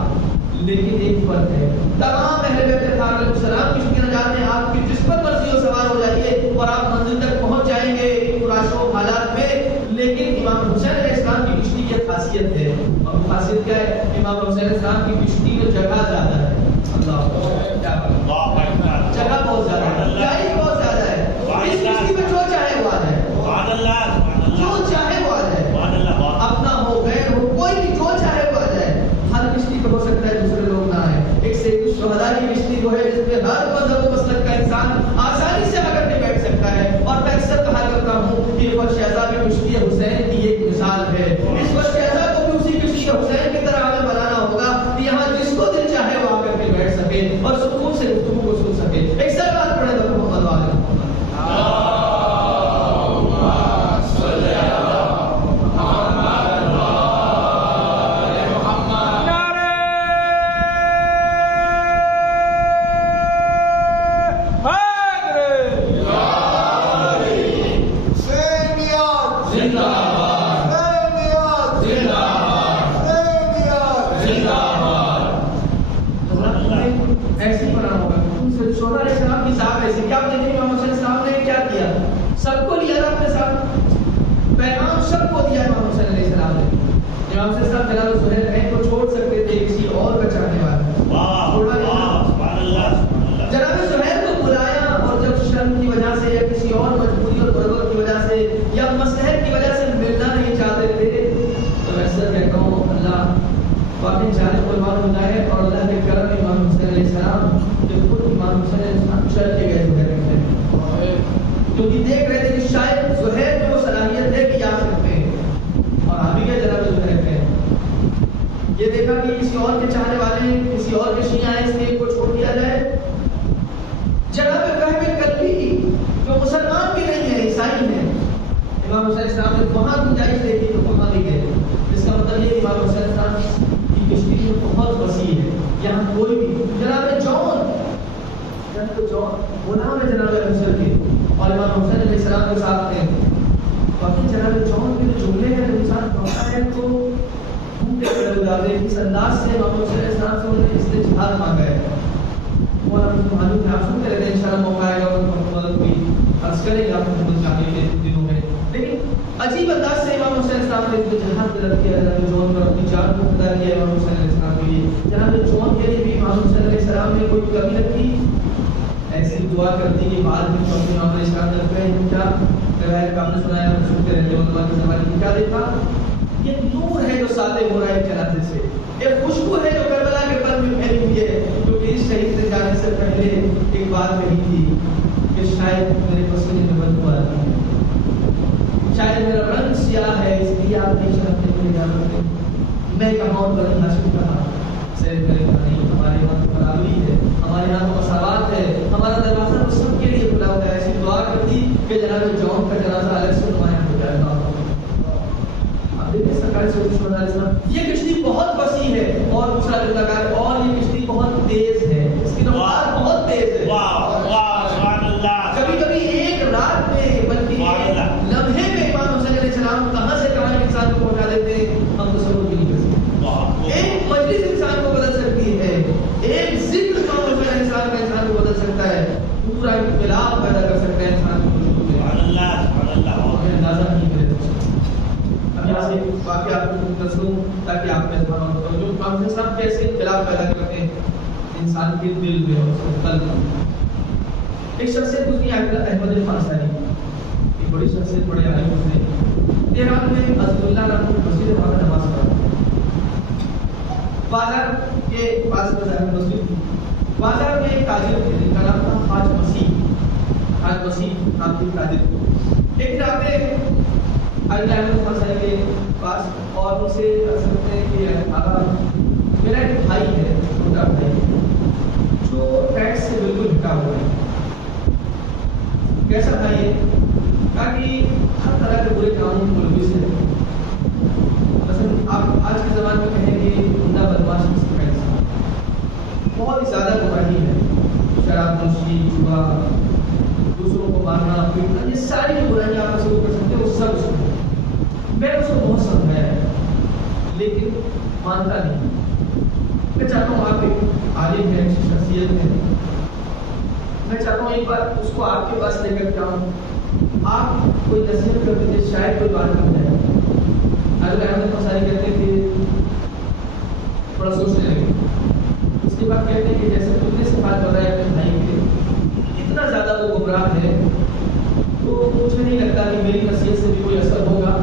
لیکن ایک فرق ہے، تمام اہل بیت اطہار علیہ السلام کشتی نجات ہیں، آپ کی جس پر مرضی ہو سوار ہو جائیے اور آپ منزل تک پہنچ جائیں گے پراشوب حالات میں، لیکن امام حسین علیہ السلام کی کشتی کی خاصیت ہے، اور خاصیت کیا ہے، امام حسین علیہ السلام کی کشتی میں جگہ زیادہ ہے، جگہ بہت زیادہ ہے، جائز بہت زیادہ ہے، اس کشتی میں جو چاہے وہ آ جائے، جو چاہے وہ آ جائے، اپنا ہو غیر ہو کوئی بھی جو چاہے وہ آ جائے، ہر کشتی پہ ہو سکتا ہے دوسرے لوگ نہ آئے۔ ایک سید الشہداء کی کشتی جو ہے جس میں ہر مذہب و مسلک کا انسان آسانی سے آ کر کے بیٹھ سکتا ہے، اور میں اکثر کہا کرتا ہوں کہ فرش اعضاء کی کشتی حسین کی ایک مثال ہے، اس فرش اعضاء کو بھی اسی کشتی حسین کی طرح ہمیں بنانا ہوگا کہ یہاں جس کو دل چاہے وہ آ کر کے بیٹھ سکے اور سکون سے گفتگو کو سن سکے۔ ایک سلوات پڑھیں تو محمد وعلی محمد۔ کیونکہ دیکھ رہے تھے کہ شاید زہیر میں وہ صلاحیت ہے کہ یاد رکھتے ہیں، اور ابھی کے جناب زہیر میں یہ دیکھا کہ کسی اور کے چاہنے والے ہیں، کسی اور کے شیعہ ہیں، اس لیے کو چھوڑ دیا جائے۔ جناب کہب کلبی جو مسلمان بھی نہیں ہے، عیسائی ہیں، امام حسین السلام نے وہاں گنجائش دیکھی تو وہاں بھی گئے۔ اس کا مطلب یہ امام حسین السلام کی کشتی بہت وسیع ہے، یہاں کوئی بھی جناب جون غلام ہے جناب حسین کے، اور امام حسین علیہ السلام کے ساتھ ہیں، باقی جناب جون کے جو جملے ہیں انسان پڑھتا ہے تو بھوکے کھڑے ہو جاتے ہیں۔ اس انداز سے امام حسین علیہ السلام سے انہوں نے استجہاد مانگا ہے، اور آپ کو معلوم ہے، آپ سنتے رہتے ہیں انشاءاللہ موقع آئے گا اور مدد بھی عرض کریں گے آپ محمد کامل کے دنوں میں، لیکن عجیب انداز سے امام حسین السلام نے استجہاد طلب کیا، جناب جون پر اپنی جان کو فدا کیا امام حسین علیہ السلام کے لیے۔ جناب جون کے لیے بھی امام حسین علیہ السلام نے کوئی کمی رکھی، ایسی دعا کرتی کہ بعد میں امام علیہ السلام نے کہا کیا روایت آپ نے سنایا ہم سنتے رہتے ہیں علماء کے زمانے میں، کیا دیکھا یہ نور ہے جو سادے ہو رہا ہے جنازے سے، ایک خوشبو ہے جو کربلا کے پل میں پھیلی ہوئی ہے، جو کہ اس شہید سے جانے سے پہلے ایک بات کہی تھی کہ شاید میرے پسینے میں بدبو آتی ہے، شاید میرا رنگ سیاہ ہے اس لیے آپ نہیں چاہتے میرے جانور میں، میں کہاں اور بنی ہاشم کہا سید میرے نہیں، ہمارے یہاں تو برابری ہے، ہمارے یہاں تو مساوات ہے، ہمارا دروازہ تو سب کے لیے کھلا ہوتا ہے۔ ایسی دعا کرتی کہ جناب جون کا جنازہ الگ سے نمایاں ہو جائے گا۔ اب دیکھیں سرکار سے الشہداء علیہ السلام، یہ کشتی بہت وسیع ہے، اور دوسرا لگا اور یہ کشتی بہت تیز ہے، اس کی رفتار بہت تیز ہے، کبھی کبھی ایک رات میں بلکہ لمحے میں امام حسین علیہ السلام کہاں سے کہاں انسان کو پہنچا دیتے ہیں ہم تصور بھی نہیں کر سکتے۔ ایک مجلس انسان کو بدل سکتی ہے، ایک ذکر امام حسین علیہ السلام کا انسان کو بدل سکتا ہے، پورا انقلاب پیدا کر سکتا ہے انسان کو وجود میں، ہمیں اندازہ نہیں کرے تو اب یہاں سے واقعہ آپ کو بتاؤں تاکہ آپ میں دھیان ہو جو کام سے سب کیسے اختلاف پیدا کرتے ہیں انسان کے دل میں اور اس کے قلب میں۔ ایک شخصیت گزری احمد الفانسانی، ایک بڑی شخصیت، بڑے عالم گزرے، تہران میں عزت اللہ نام کی مسجد ہے، وہاں پہ نماز پڑھا۔ بازار کے پاس مسجد تھی، بازار میں ایک تاجر تھے جن کا نام تھا حاج مسیح نام کی تاجر۔ ایک رات حضرت احمد الفانسانی کے پاس اور ان سے عرض کرتے ہیں کہ آقا میرا ایک بھائی ہے، چھوٹا بھائی جو ٹیکس سے بالکل ہٹا ہوا ہے۔ کیسا بھائی ہے؟ کہا کہ ہر طرح کے برے کاموں کو ملوث ہے، مثلا آپ آج کے زمانے میں کہیں گے گنڈا بدماش کس کا انسان، بہت ہی زیادہ برائی ہے، شراب نوشی، جوا، دوسروں کو مارنا پیٹنا، یہ ساری جو برائیاں آپ شروع کر سکتے ہیں وہ سب اس کو، میں اس کو بہت سمجھایا ہے لیکن مانتا نہیں۔ میں چاہتا ہوں آپ ایک عالم ہیں، اچھی شخصیت ہیں، میں چاہتا ہوں ایک بار اس کو آپ کے پاس لے کر کے آؤں، آپ کوئی نصیحت کر دیجیے، شاید کوئی بات بن جائے۔ حضرت احمد الفانسانی کہتے تھے تھوڑا سوچنے لگے، اس کے بعد کہتے ہیں کہ جیسے تم نے صفات بتایا اپنے بھائی کے اتنا زیادہ وہ گمراہ ہے تو مجھے نہیں لگتا کہ میری نصیحت سے بھی کوئی اثر ہوگا۔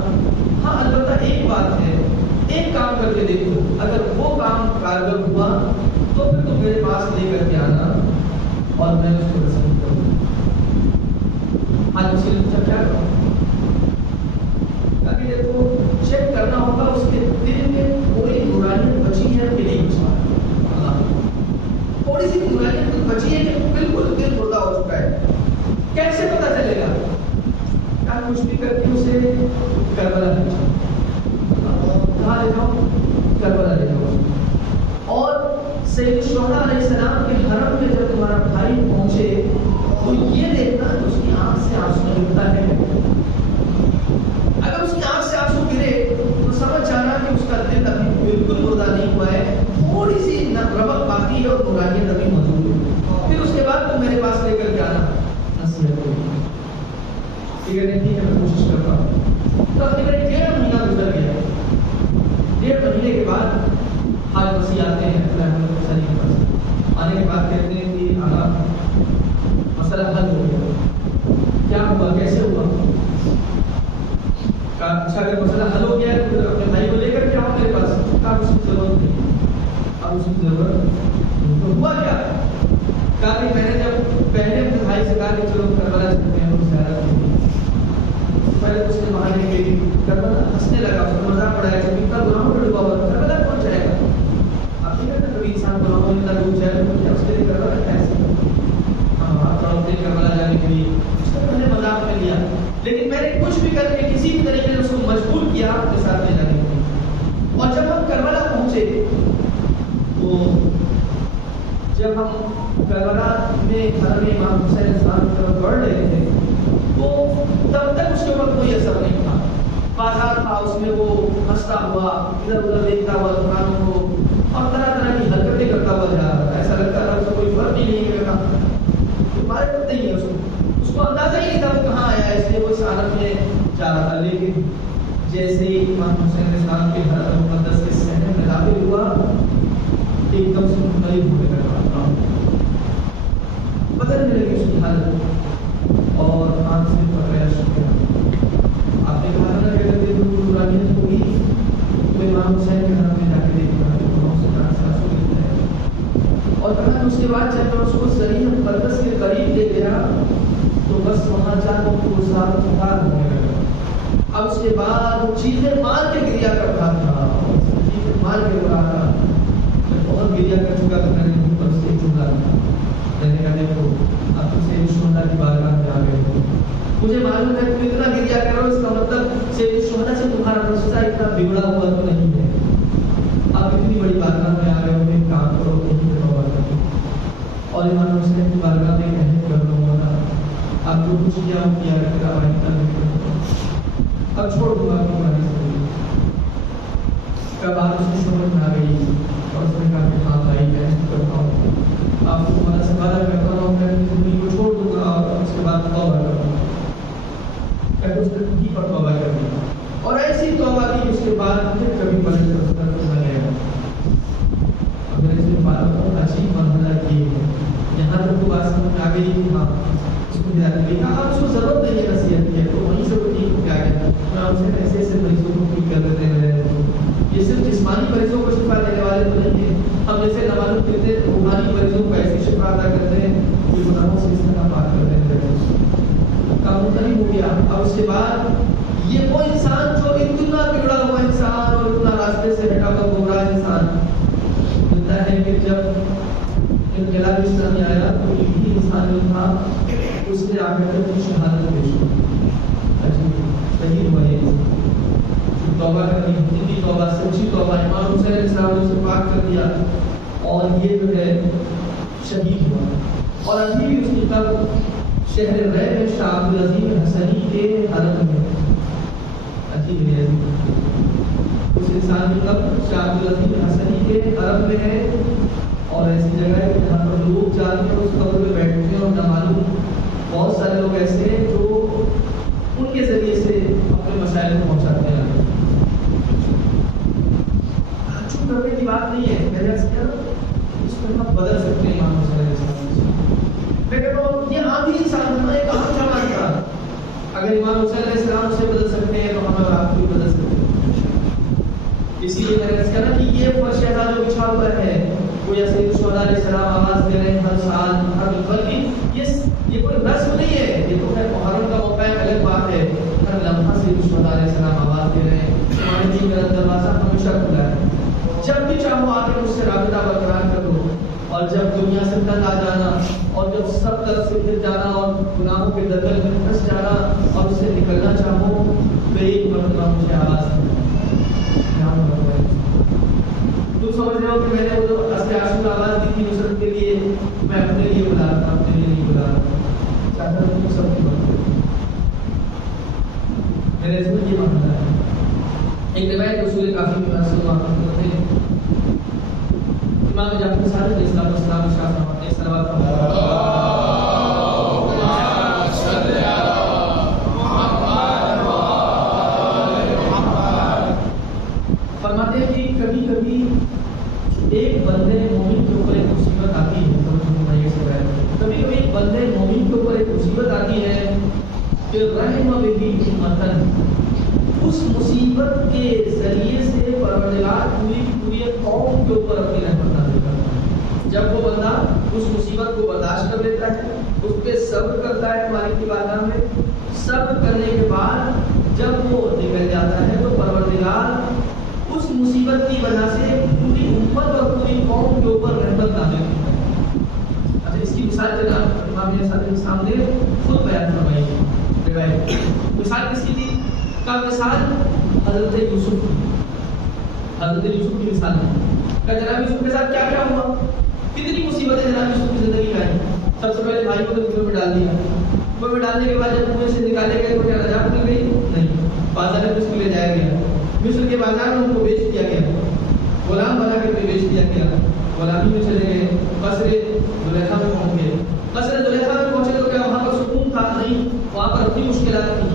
ہاں البتہ ایک بات ہے، ایک کام کر کے دیکھو، اگر وہ کام کارگر ہوا تو پھر تم میرے پاس لے کر کے آنا اور میں اس کو رسم کروں۔ آج مسلم پوچھا کیا کروں؟ ابھی دیکھو چیک کرنا ہوگا اس کے دل میں کوئی برائیاں بچی ہے کہ نہیں بچی، تھوڑی سی برائیاں بچی ہے کہ بالکل دل مردہ ہو چکا ہے، کیسے پتہ چلے گا؟ کیا کچھ بھی کر کے اسے کربلا لے جاؤ، کہاں لے جاؤ؟ کربلا لے جاؤ، اور سید الشہداء علیہ السلام کے حرم میں جب تمہارا بھائی پہنچے تو یہ دیکھنا کہ اس کی آنکھ سے آنسو گرتا ہے، اگر اس کی آنکھ سے آنسو گرے تو سمجھ جانا کہ اس کا دل ابھی بالکل مردہ نہیں ہوا ہے، تھوڑی سی ربق باقی ہے اور برائیاں ابھی موجود ہے، پھر اس کے بعد تم میرے پاس لے کر کے آنا نصیحت ہوگی۔ ٹھیک ہے میں کوشش کرتا ہوں۔ تو تقریباً 1.5 مہینہ گزر گیا، 1.5 مہینے کے بعد حاج مسیح آتے ہیں احمد الفانسانی کے پاس، آنے کے بعد کہتے ہیں کہ آقا مسئلہ حل ہو گیا۔ کیا ہوا؟ کیسے ہوا؟ اچھا اگر مسئلہ حل ہو گیا تو اپنے بھائی کو لے کر کے آؤ میرے پاس۔ کہا اس کی ضرورت نہیں، اب اس کی ضرورت نہیں۔ تو ہوا کیا؟ کہا کہ میں نے جب پہلے اپنے بھائی سے کہا کہ چلو کربلا چلتے ہیں اور زیارت کی، پہلے اس نے بہانے کے لیے کربلا ہنسنے لگا، اس کو مذاق اڑایا کہ اتنا گناہوں میں ڈوبا ہوا کربلا کون جائے گا؟ آپ نہیں کہتے کبھی انسان گناہوں میں اتنا ڈوب جائے تو کیا اس کے لیے کربلا کیسے؟ ہاں تھوڑا کربلا جانے کے لیے اس نے پہلے مذاق میں لیا، لیکن میں نے کچھ بھی کر کے کسی بھی طریقے سے اس کو مجبور کیا اپنے ساتھ لے جانے کے لیے۔ اور جب ہم کربلا پہنچے تو جب ہم کربلا میں حرم امام حسین السلام کی طرف بڑھ رہے تھے تو تب تک اس کے اوپر کوئی اثر نہیں تھا، بازار تھا اس میں وہ ہنستا ہوا، ادھر ادھر دیکھتا ہوا دکانوں کو اور طرح طرح کی حرکتیں کرتا ہوا جا رہا تھا، ایسا لگتا تھا اس کو کوئی فرق ہی نہیں کرتا، ہمارے پتہ ہی ہے اس کو اندازہ ہی نہیں تھا وہ کہاں آیا، اس لیے وہ اس حالت میں جا رہا تھا۔ لیکن جیسے ہی امام حسین السلام کے حرم مقدس کے صحن میں داخل ہوا ایک دم سے مختلف ہونے لگا، بدلنے لگی اس کی حالت اور آنکھ سے پکڑا شکریہ۔ آپ نے کہا نا کہ اگر یہ نورانیت ہوگی تو امام حسین کے حرم میں جا کے دیکھنا ہے تو اسے کہاں سے آنسو گرتا ہے، اور کہا اس کے بعد جب میں اس کو صحیح مقدس کے قریب لے گیا تو بس وہاں جا کر وہ سارا پکار ہونے لگا۔ اب اس کے بعد وہ چیخیں مار کے گریا کرتا تھا، چیخیں مار کے رو رہا تھا، بہت گریا کر چکا تو میں نے منہ پر سے جملہ کہا، میں نے کہا دیکھو اب تم سید الشہداء کی بارگاہ میں آ گئے ہو، مجھے معلوم ہے تم اتنا گریا کرو، اس کا مطلب سید الشہداء سے تمہارا رشتہ اتنا بگڑا ہوا تو نہیں ہے، آپ اتنی بڑی بارگاہ میں آ گئے ہو، ایک کام کرو یہیں پہ توبہ کرو اور امام حسین کی بارگاہ میں کہنے کر لوں گا آپ جو کچھ کیا ہو کیا رکھا آئندہ نہیں کروں، اب چھوڑ دوں گا تمہاری زندگی۔ کب آپ اس کی سمجھ میں آ گئی اور اس نے کہا کہ ہاں بھائی میں کرتا ہوں، آپ کو تمہارا سے وعدہ کرتا ہوں میں اپنی زندگی کو چھوڑ دوں گا اور اس کو کے بعد توبہ کرو. کہ اس نے پر توبہ کر دی اور ایسی توبہ کی اس کے بعد پھر کبھی بڑے رفتہ نہ گیا. اگر اس میں بہت عجیب مرحلہ یہ ہے یہاں تک وہ بات سمجھ آ گئی کہ ہاں اس کو ہدایت ملی. اب اس کو ضرورت نہیں ہے نصیحت کی تو وہیں سے وہ ٹھیک ہو کے آ گیا. میں ان سے ایسے ایسے مریضوں کو ٹھیک کر دیتے ہیں. یہ صرف جسمانی مریضوں کو شفا دینے والے تو نہیں ہیں. ہم جیسے نمازوں کرتے ہیں روحانی مریضوں کو ایسی شفا ادا کرتے ہیں جو گناہوں سے اس طرح پاک کر دیتے ہیں. کام نہیں ہو گیا. اب اس کے بعد یہ وہ انسان جو اتنا بگڑا ہوا انسان اور اتنا راستے سے ہٹا ہوا گمراہ انسان ملتا ہے کہ جب انقلاب اسلامی آیا تو ایک ہی انسان جو تھا اس نے آ کر اپنی شہادت پیش کی. صحیح ہوا یہ توبہ کرنی ہندی توبہ سچی توبہ امام حسین علیہ السلام نے اسے پاک کر دیا اور یہ جو ہے شہید ہوا. اور ابھی بھی اس کی قبر شہر رے میں شاہ عبدالعظیم حسنی کے حرم میں عجیب ہے. اس انسان کی قبر شاہ عبدالعظیم حسنی کے حرم میں ہے اور ایسی جگہ ہے جہاں پر لوگ جاتے ہیں اس قبر میں بیٹھتے ہیں اور نہ معلوم بہت سارے لوگ ایسے ہیں جو ان کے ذریعے سے اپنے مسائل کو پہنچاتے ہیں. چپ کرنے کی بات نہیں ہے. میں نے اس کو ہم بدل سکتے ہیں امام حسین علیہ السلام. میں کہتا ہوں یہ عام ہی انسان ہے. ایک عام جماعت کا اگر امام حسین علیہ السلام سے بدل سکتے ہیں تو ہم اور آپ کو بدل سکتے ہیں. اسی لیے میں نے کہا کہ یہ فرش ہے جو بچھا ہوا ہے وہ یا سید الشہداء علیہ السلام آواز دے رہے ہیں ہر سال ہر بلکہ یہ کوئی رسم نہیں ہے. یہ تو ہے محرم کا موقع ہے. الگ بات ہے ہر لمحہ سید الشہداء علیہ السلام آواز دے رہے ہیں. ہمارے دین کا دروازہ ہمیشہ کھلا ہے. جب بھی چاہو آ کے مجھ سے رابطہ برقرار کر دو. اور جب دنیا سے تنگ آ جانا اور جب سب طرف سے گر جانا اور گناہوں کے دلدل میں پھنس جانا اور اس سے نکلنا چاہو تو ایک مرتبہ مجھے آواز دو. تم سمجھ رہے ہو کہ میں نے وہ جو اصل عاشق آواز دی تھی نصرت کے لیے میں اپنے لیے بلا رہا تھا اپنے لیے نہیں بلا رہا چاہتا ہوں تم سب کی بات میرے اس میں یہ معاملہ ہے. ایک روایت رسول کافی امام جعفر صادق علیہ السلام شاہ فرماتے ہیں صلوات فرماتے ہیں کہ کبھی کبھی ایک بندے مومن کے اوپر ایک مصیبت آتی ہے. کبھی کبھی ایک بندے مومن کے اوپر ایک مصیبت آتی ہے کہ رحم بہی امتن اس مصیبت کے ذریعے سے پروردگار پوری قوم کے اوپر اپنی رحمت نازل کرتا ہے. جب وہ بندہ اس مصیبت کو برداشت کر لیتا ہے اس پہ صبر کرتا ہے مالک کی بارگاہ میں صبر کرنے کے بعد جب وہ نکل جاتا ہے تو پروردگار اس مصیبت کی وجہ سے پوری امت اور پوری قوم کے اوپر رحمت نازل کرتا ہے. اچھا اس کی مثال جناب امام صادق علیہ السلام نے خود بیان فرمائی ہے. مثال کس کی تھی کا مثال حضرت یوسف کی مثال ہے کہ جناب یوسف کے ساتھ کیا کیا ہوا. کتنی مصیبتیں جناب یوسف کی زندگی میں آئی. سب سے پہلے بھائی کو کنویں میں ڈال دیا. کنویں میں ڈالنے کے بعد جب کنویں سے نکالے گئے تو کیا نجات مل گئی؟ نہیں. بازار میں اس کو لے جایا گیا. مصر کے بازار میں ان کو بیچ دیا گیا. غلام بنا کر کے بیچ دیا گیا. غلامی میں چلے گئے. قصر زلیخا میں پہنچ گئے. قصر زلیخا میں پہنچے تو کیا وہاں پر سکون تھا؟ نہیں. وہاں پر اپنی مشکلات تھیں.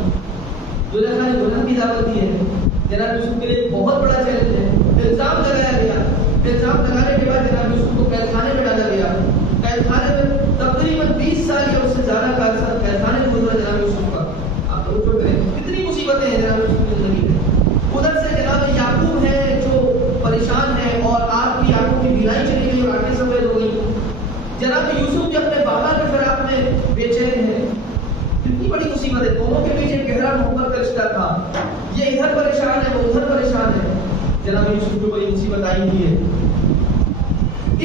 زلیخا نے غلام کی دعوت دی ہے. جناب یوسف کے لیے بہت بڑا چیلنج ہے. الزام لگایا گیا. الزام لگانے کے بعد جناب یوسف کو قید خانے میں ڈالا گیا. قید خانے میں تقریباً 20 سال یا اس سے زیادہ کا عرصہ قید خانے میں گزرا جناب یوسف کا. آپ لوگ چھوڑ رہے ہیں کتنی مصیبتیں ہیں جناب یوسف کی زندگی میں. ادھر سے جناب یعقوب ہے جو پریشان ہے اور آپ کی آنکھوں کی بینائی چلی گئی اور آنکھیں سفید ہو گئی. جناب یوسف جو اپنے بابا کے فراق میں بے چین ہے. کتنی بڑی مصیبت ہے. دونوں کے بیچ ایک گہرا محبت کا رشتہ تھا. یہ ادھر پریشان ہے وہ ادھر پریشان ہے. جناب یوسف کو بڑی مصیبت آئی ہوئی ہے.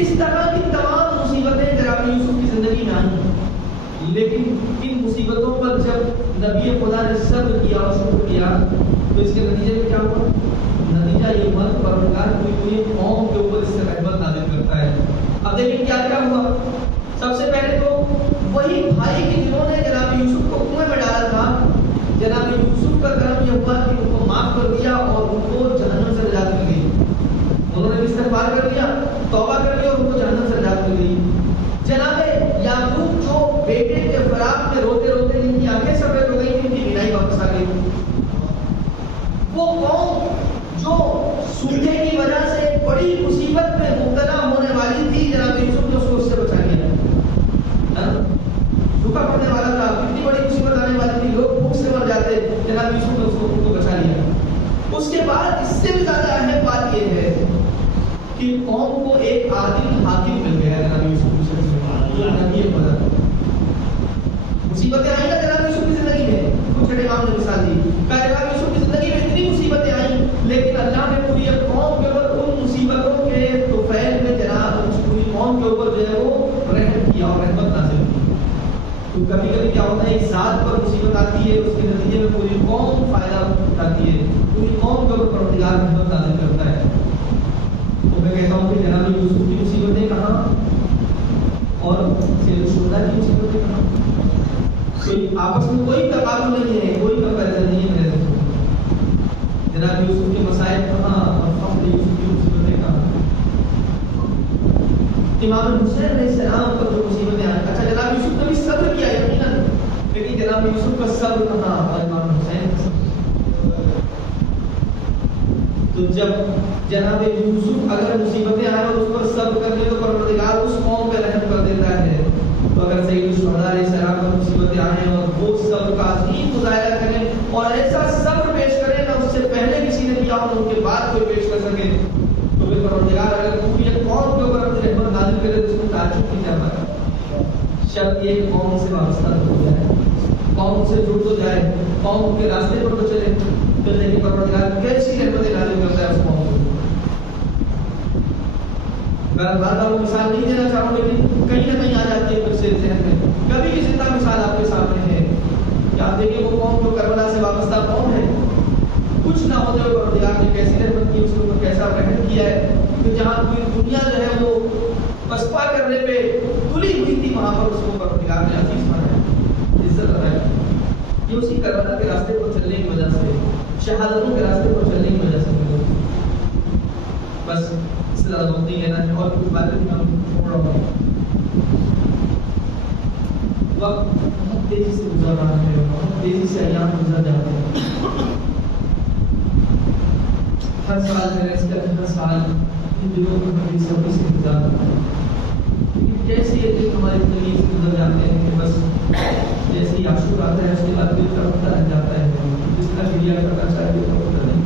اس طرح کی تمام مصیبتیں جناب یوسف کی زندگی میں آئی. لیکن ان مصیبتوں پر جب نبی خدا نے صبر کیا اور شکر کیا تو اس کے نتیجے میں کیا ہوا؟ نتیجہ یہ ہوا کہ پروردگار پوری قوم کے اوپر اس سے رحمت نازل کرتا ہے. اب دیکھیں کیا کیا ہوا. سب سے پہلے تو وہی بھائی کے جنہوں نے جناب یوسف کو کنویں میں ڈالا تھا جناب یوسف کا کرم یہ ہوا کہ ان کو معاف کر دیا اور ان کو جہنم سے نجات مل گئی. انہوں نے استغفار کر دیا توبہ کر لی اور ان کو جہنم سے نجات مل گئی. جناب یعقوب جو بیٹے کے فراق میں روتے وہ قوم جو سوکھے کی وجہ سے بڑی مصیبت میں مبتلا ہونے والی تھی، جناب یوسف نے اس سے بچا لیا۔ سوکھا پڑنے والا تھا، کتنی بڑی مصیبت آنے والی تھی، لوگ بھوک سے مر جاتے، جناب یوسف نے ان کو بچا لیا۔ اس کے بعد اس سے بھی زیادہ اہم بات یہ ہے کہ قوم کو ایک عادل حاکم مل گیا جناب یوسف کی مصیبتیں آئیں نا جناب یوسف کی زندگی میں، کچھ چھٹے کام نے مثال دی کہ جناب یوسف کی زندگی میں اتنی مصیبتیں آئیں، لیکن اللہ نے پوری قوم کے اوپر ان مصیبتوں کے طفیل میں جناب اس پوری قوم کے اوپر جو ہے وہ رحم کیا اور رحمت نازل کی۔ تو کبھی کبھی کیا ہوتا ہے، ایک ذات پر مصیبت آتی ہے، اس کے نتیجے میں پوری قوم فائدہ اٹھاتی ہے، پوری قوم کے اوپر پروردگار رحمت نازل کرتا ہے۔ تو میں کہتا ہوں کہ جناب یوسف کی مصیبتیں کہاں اور سید الشہداء کی مصیبتیں کہاں؟ کوئی آپس میں کوئی تقابل نہیں ہے، کوئی کمپیریزن نہیں ہے میرے دوستوں۔ جناب یوسف کے مسائل کہاں اور فخر یوسف کی مصیبتیں کہاں؟ امام حسین علیہ السلام پر جو مصیبتیں آئیں، اچھا جناب یوسف نے بھی صبر کیا یقیناً، لیکن جناب یوسف کا صبر کہاں اور امام حسین کا صبر؟ تو جب جناب یوسف اگر مصیبتیں آئیں اور اس پر صبر کر لے تو پروردگار اس قوم پہ رحم کر دیتا ہے۔ تو اگر سید الشہداء علیہ السلام پر مصیبتیں آئیں اور وہ صبر کا عظیم مظاہرہ کریں اور ایسا صبر پیش کریں نہ اس سے پہلے کسی نے کیا اور ان کے بعد کوئی پیش کر سکے، تو پھر پروردگار اگر پوری قوم کے اوپر اپنی رحمت نازل کرے تو اس کو تعجب کی جا پائے۔ شرط یہ قوم سے وابستہ ہو جائے، قوم سے جڑ تو جائے، قوم کے راستے پر تو چلے، پھر دیکھیں پروردگار کیسی رحمتیں نازل کرتا ہے اس قوم کو۔ میں بار بار وہ مثال نہیں دینا چاہوں لیکن کہیں نہ کہیں آ جاتی ہے پھر سے ذہن میں، کبھی کی زندہ مثال آپ کے سامنے ہے کہ آپ دیکھیں وہ قوم جو کربلا سے وابستہ قوم ہے، کچھ نہ ہوتے ہوئے پروردگار نے کیسی رحمت کی، اس کے اوپر کیسا رحم کیا ہے کہ جہاں پوری دنیا جو ہے وہ پسپا کرنے پہ تلی ہوئی تھی، وہاں پر اس کو پروردگار نے عزیز بنایا، عزت عطا کی۔ یہ اسی کربلا کے راستے پر چلنے کی وجہ سے، شہادتوں کے راستے پر چلنے کی وجہ سے بس اس سے زیادہ وقت نہیں لینا ہے اور کچھ باتیں بھی ہم چھوڑ رہا ہوں۔ وقت بہت تیزی سے گزر رہا ہے، بہت تیزی سے ایام گزر جاتے ہیں۔ ہر سال میرے اس کا ہر سال ان دنوں کو بڑی صبر سے گزار رہا ہے، لیکن کیسے یہ دن ہماری زندگی سے گزر جاتے ہیں کہ بس جیسے ہی عاشور آتا ہے اس کے بعد دل تڑپتا رہ جاتا ہے، جس طرح گریا کرنا چاہیے تو ہوتا نہیں،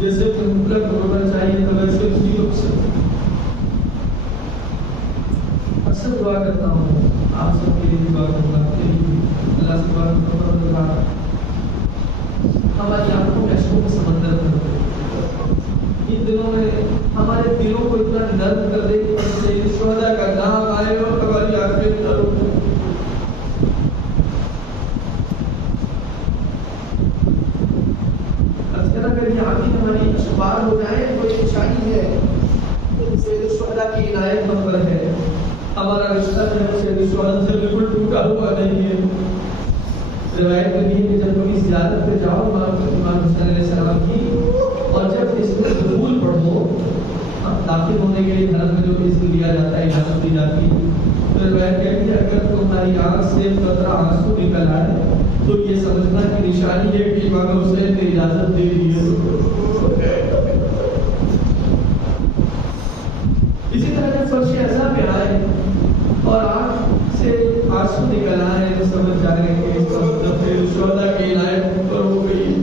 جیسے مطلب رونا چاہیے تو ویسے اس کی اکثر دعا کرتا ہوں، آپ سب کے لیے دعا کرتا ہوں، اللہ سے دعا کرتا ہوں ہماری آنکھوں میں اشکوں کا سمندر کر دے، ان دنوں میں ہمارے دلوں کو اتنا نرم کر دے کہ سید الشہداء کا نام آئے اور ہماری آنکھیں نرم ہو۔ اگر یہ آنکھیں ہماری اشبار ہو جائیں تو یہ نشانی ہے سید الشہداء کی عنایت ہم پر ہے، ہمارا رشتہ جو ہے سید الشہداء سے بالکل ٹوٹا ہوا نہیں ہے۔ روایت میں بھی ہے کہ جب کبھی زیارت پہ جاؤ امام حسین علیہ السلام کی اور جب اس میں دخول پڑھو، داخل ہونے کے لیے حرم میں جو اذن دیا جاتا ہے، اجازت دی جاتی ہے، تو روایت کہتی ہے اگر تمہاری آنکھ سے قطرہ آنسو نکل آئے تو یہ سمجھنا کی نشانی ہے کہ امام حسین نے اجازت دے دی ہے۔ اسی طرح جب فرش اعزا پہ آئے اور آنکھ سے آنسو نکل آئے تو سمجھ جائیں کہ اس کا مطلب ہے الشہداء کی عنایت پر ہو گئی۔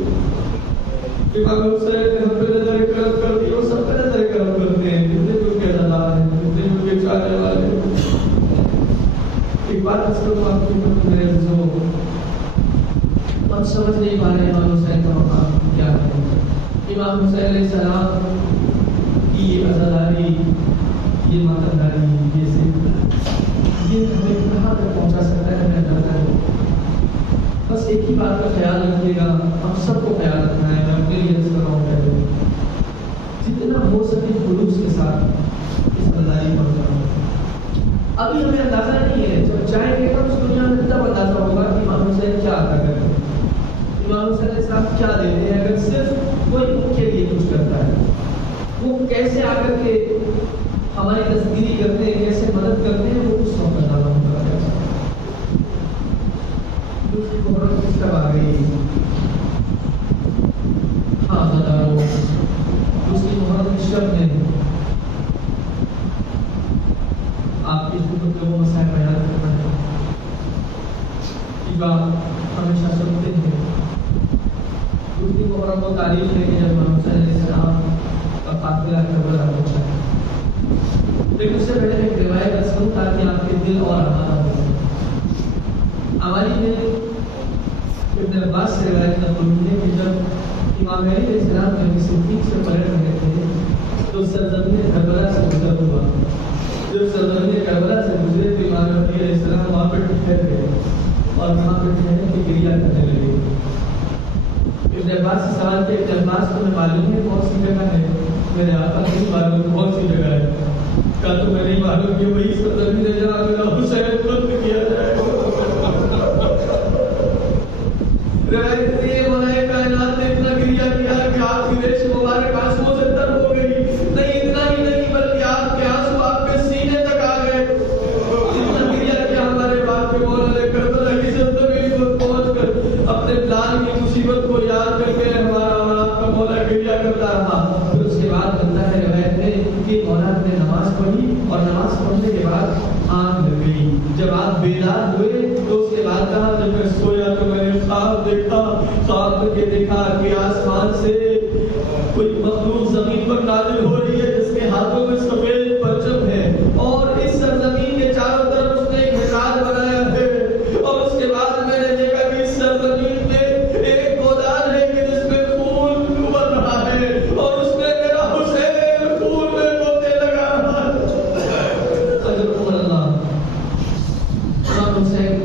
امام حسین نے ہم پہ نظر کرم کر دی اور سب پہ نظر کرم کرتے ہیں، جتنے جو کے دلال ہیں، جتنے جو کے چاہنے والے ہیں۔ ایک بات اس کو آپ کی میرے عزیزوں، ہم سمجھ نہیں پا رہے امام حسین کا مقام کیا ہے۔ امام حسین علیہ السلام کی یہ عزاداری، یہ ماتمداری، یہ صرف یہ ہمیں کہاں تک پہنچا سکتا ہے، ہمیں جاتا ہے۔ بس ایک ہی بات کا خیال رکھیے گا، ہم سب کو خیال رکھنا ہے، میں اپنے لیے اس کر رہا ہوں پہلے جتنا ہو سکے خلوص کے ساتھ اس عزاداری پر کروں۔ ابھی ہمیں اندازہ نہیں ہے، جب جائیں گے تب اس دنیا میں تب اندازہ ہوگا کہ امام حسین کیا عطا کرتے ہیں، امام حسین علیہ السلام کیا دیتے ہیں۔ اگر صرف کوئی ان کے لیے کچھ کرتا ہے، وہ کیسے آ کر کے ہماری تصدیری کرتے ہیں، کیسے مدد کرتے ہیں، وہ اس وقت اندازہ ہوگا۔ دوسری محرم کس طرح آ گئی، کی بات ہمیشہ سنتے ہیں۔ دوسری محرم کو تاریخ ہے کہ جب امام حسین علیہ السلام کا قافلہ کربلا پہنچا ہے، لیکن اس سے پہلے ایک روایت رسم تاکہ آپ کے دل اور ہمارا ہو۔ ہماری نے ابن عباس سے روایت نقل ہے کہ جب امام علی علیہ السلام نبی صدیق سے پلٹ رہے تھے تو سرزمین کربلا سے گزر ہوا۔ جب سرزمین کربلا سے گزرے تو امام علی علیہ السلام وہاں پہ ٹھہر گئے اور وہاں پہ ٹھہر کے گریہ کرنے لگے۔ ابن عباس سے سوال کیا، ابن عباس کو معلوم ہے کون سی جگہ ہے؟ میرے آقا نہیں معلوم کون سی جگہ ہے۔ کہا تو میں نہیں معلوم کہ وہی سرزمین ہے جہاں میرا حسین قتل کیا جائے۔ روایت یہ مولا کائنات نے اتنا گریہ کیا کہ آپ کی ریش مبارک آنسوؤں سے تر ہو گئی۔ نہیں اتنا ہی نہیں بلکہ آپ کے آنسو آپ کے سینے تک آ گئے۔ اتنا گریہ کیا ہمارے باپ کے مولا نے کربلا کی سرزمین پر پہنچ کر اپنے لال کی مصیبت کو یاد کر کے ہمارا اور آپ کا مولا گریہ کرتا رہا۔ پھر اس کے بعد بنتا ہے روایت میں کہ مولا نے نماز پڑھی اور نماز پڑھنے کے بعد آنکھ لگ گئی۔ جب آپ بیدار ہوئے تو اس کے بعد کہا جب میں سویا تو میں نے خواب دیکھا، خواب میں دیکھا کہ آسمان سے کوئی مخلوق زمین پر نازل ہو رہی ہے جس کے ہاتھوں میں سفید پرچم ہے اور اس سرزمین کے چاروں طرف اس نے ایک حصار بنایا ہے۔ اور اس کے بعد میں نے دیکھا کہ اس سرزمین میں ایک گودان ہے کہ جس میں خون ابل رہا ہے اور اس میں میرا حسین خون میں روتے لگا رہا ہے۔ اجرکم اللہ۔ امام حسین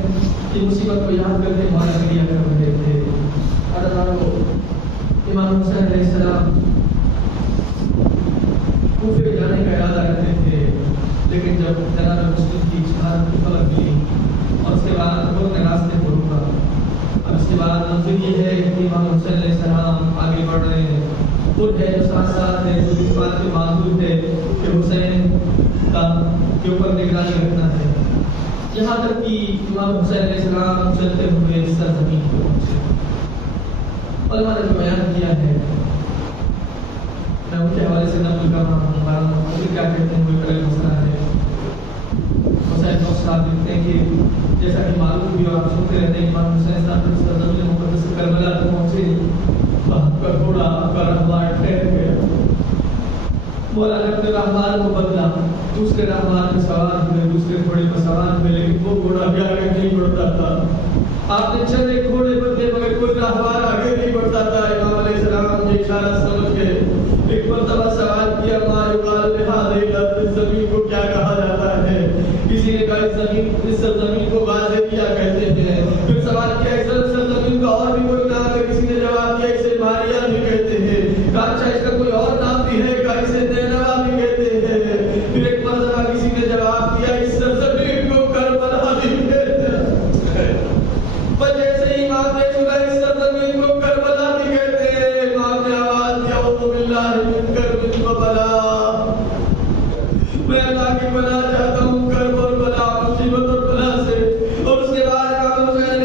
کی مصیبت کو یاد کر کے مولا گریہ کر رہے تھے۔ امام حسین علیہ السلام کوفے جانے کا ارادہ رکھتے تھے، لیکن جب جناب مسلم کی شہادت کی خبر ملی اور اس کے بعد لوگوں نے راستے کو روکا۔ اب اس کے بعد منظر یہ ہے کہ امام حسین علیہ السلام آگے بڑھ رہے ہیں، خود ہے جو ساتھ ساتھ ہے، جو اس بات کے معذور ہے کہ حسین کا کے اوپر نگرانی رکھنا ہے، یہاں تک کہ امام حسین علیہ السلام چلتے ہوئے اس سرزمین پر پہنچے۔ علماء نے بیان کیا ہے، میں ان کے حوالے سے نقل کر رہا ہوں، مجھے کیا کہتے ہیں وہ ایک مسئلہ ہے۔ حسین بخش صاحب لکھتے ہیں کہ جیسا کہ معلوم بھی اور آپ سنتے رہتے ہیں، امام حسین صاحب جب سرزمین مقدس کربلا تک پہنچے، آپ کا گھوڑا آپ کا رہبار ٹھہر گیا۔ مولا نے اپنے رہبار کو بدلا، دوسرے رہبار میں سوار ہوئے، دوسرے گھوڑے پر سوار ہوئے، لیکن وہ گھوڑا بھی آگے نہیں بڑھتا تھا۔ آپ نے چند ایک گھوڑے بدلے مگر کوئی رہبار آگے نہیں بڑھتا تھا۔ امام علیہ السلام نے اشارہ سمجھ کے ایک مرتبہ سوال کیا، ما یقال لہذہ الارض، اس زمین کو کیا کہا جاتا ہے؟ کسی نے کہا اس سرزمین کو غازیہ کہتے ہیں۔ پھر سوال کیا اس سرزمین کا اور بھی کوئی نام ہے؟ کسی نے جواب دیا اسے ماریہ بھی کہتے ہیں۔ کہا اچھا اس کا کوئی اور نام بھی ہے؟ کہا اسے نینوا بھی کہتے ہیں۔ پھر ایک مرتبہ کسی نے جواب دیا اس سرزمین کو کربلا بھی کہتے ہیں۔ پر جیسے ہی امام نے سنا اس سرزمین کو کربلا بھی کہتے ہیں، امام نے آواز دیا اعوذ باللہ من کرب و بلا، میں اللہ کی پناہ چاہتا ہوں کرب اور بلا، مصیبت اور بلا سے۔ اور اس کے بعد امام حسین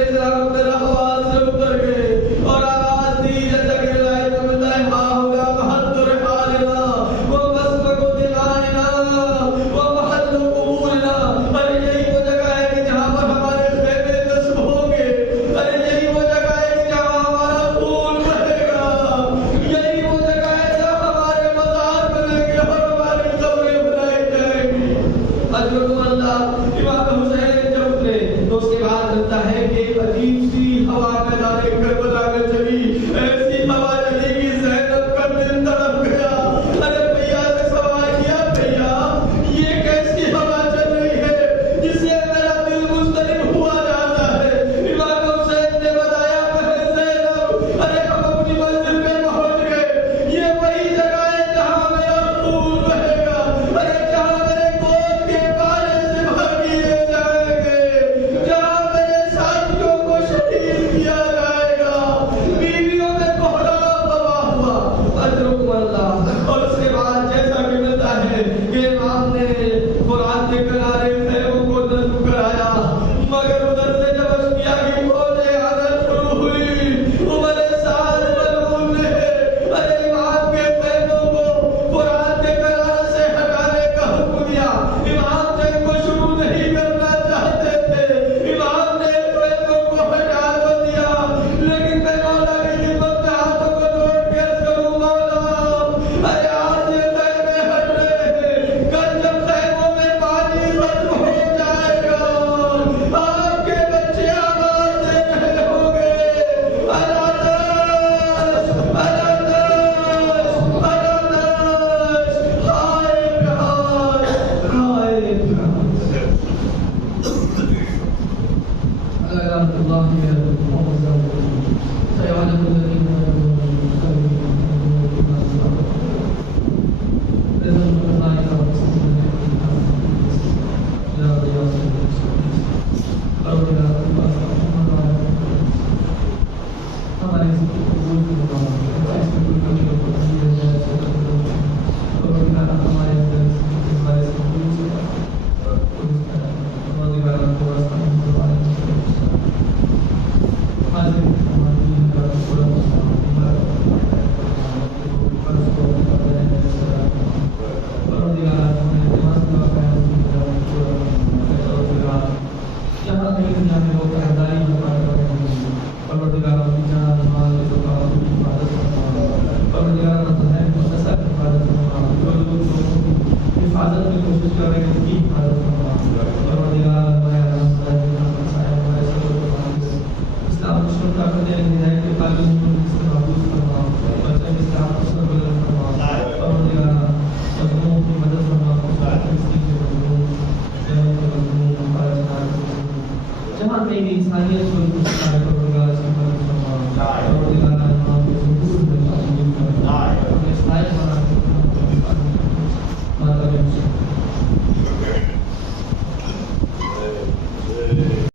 جہاں کہیں بھی انسانیت کو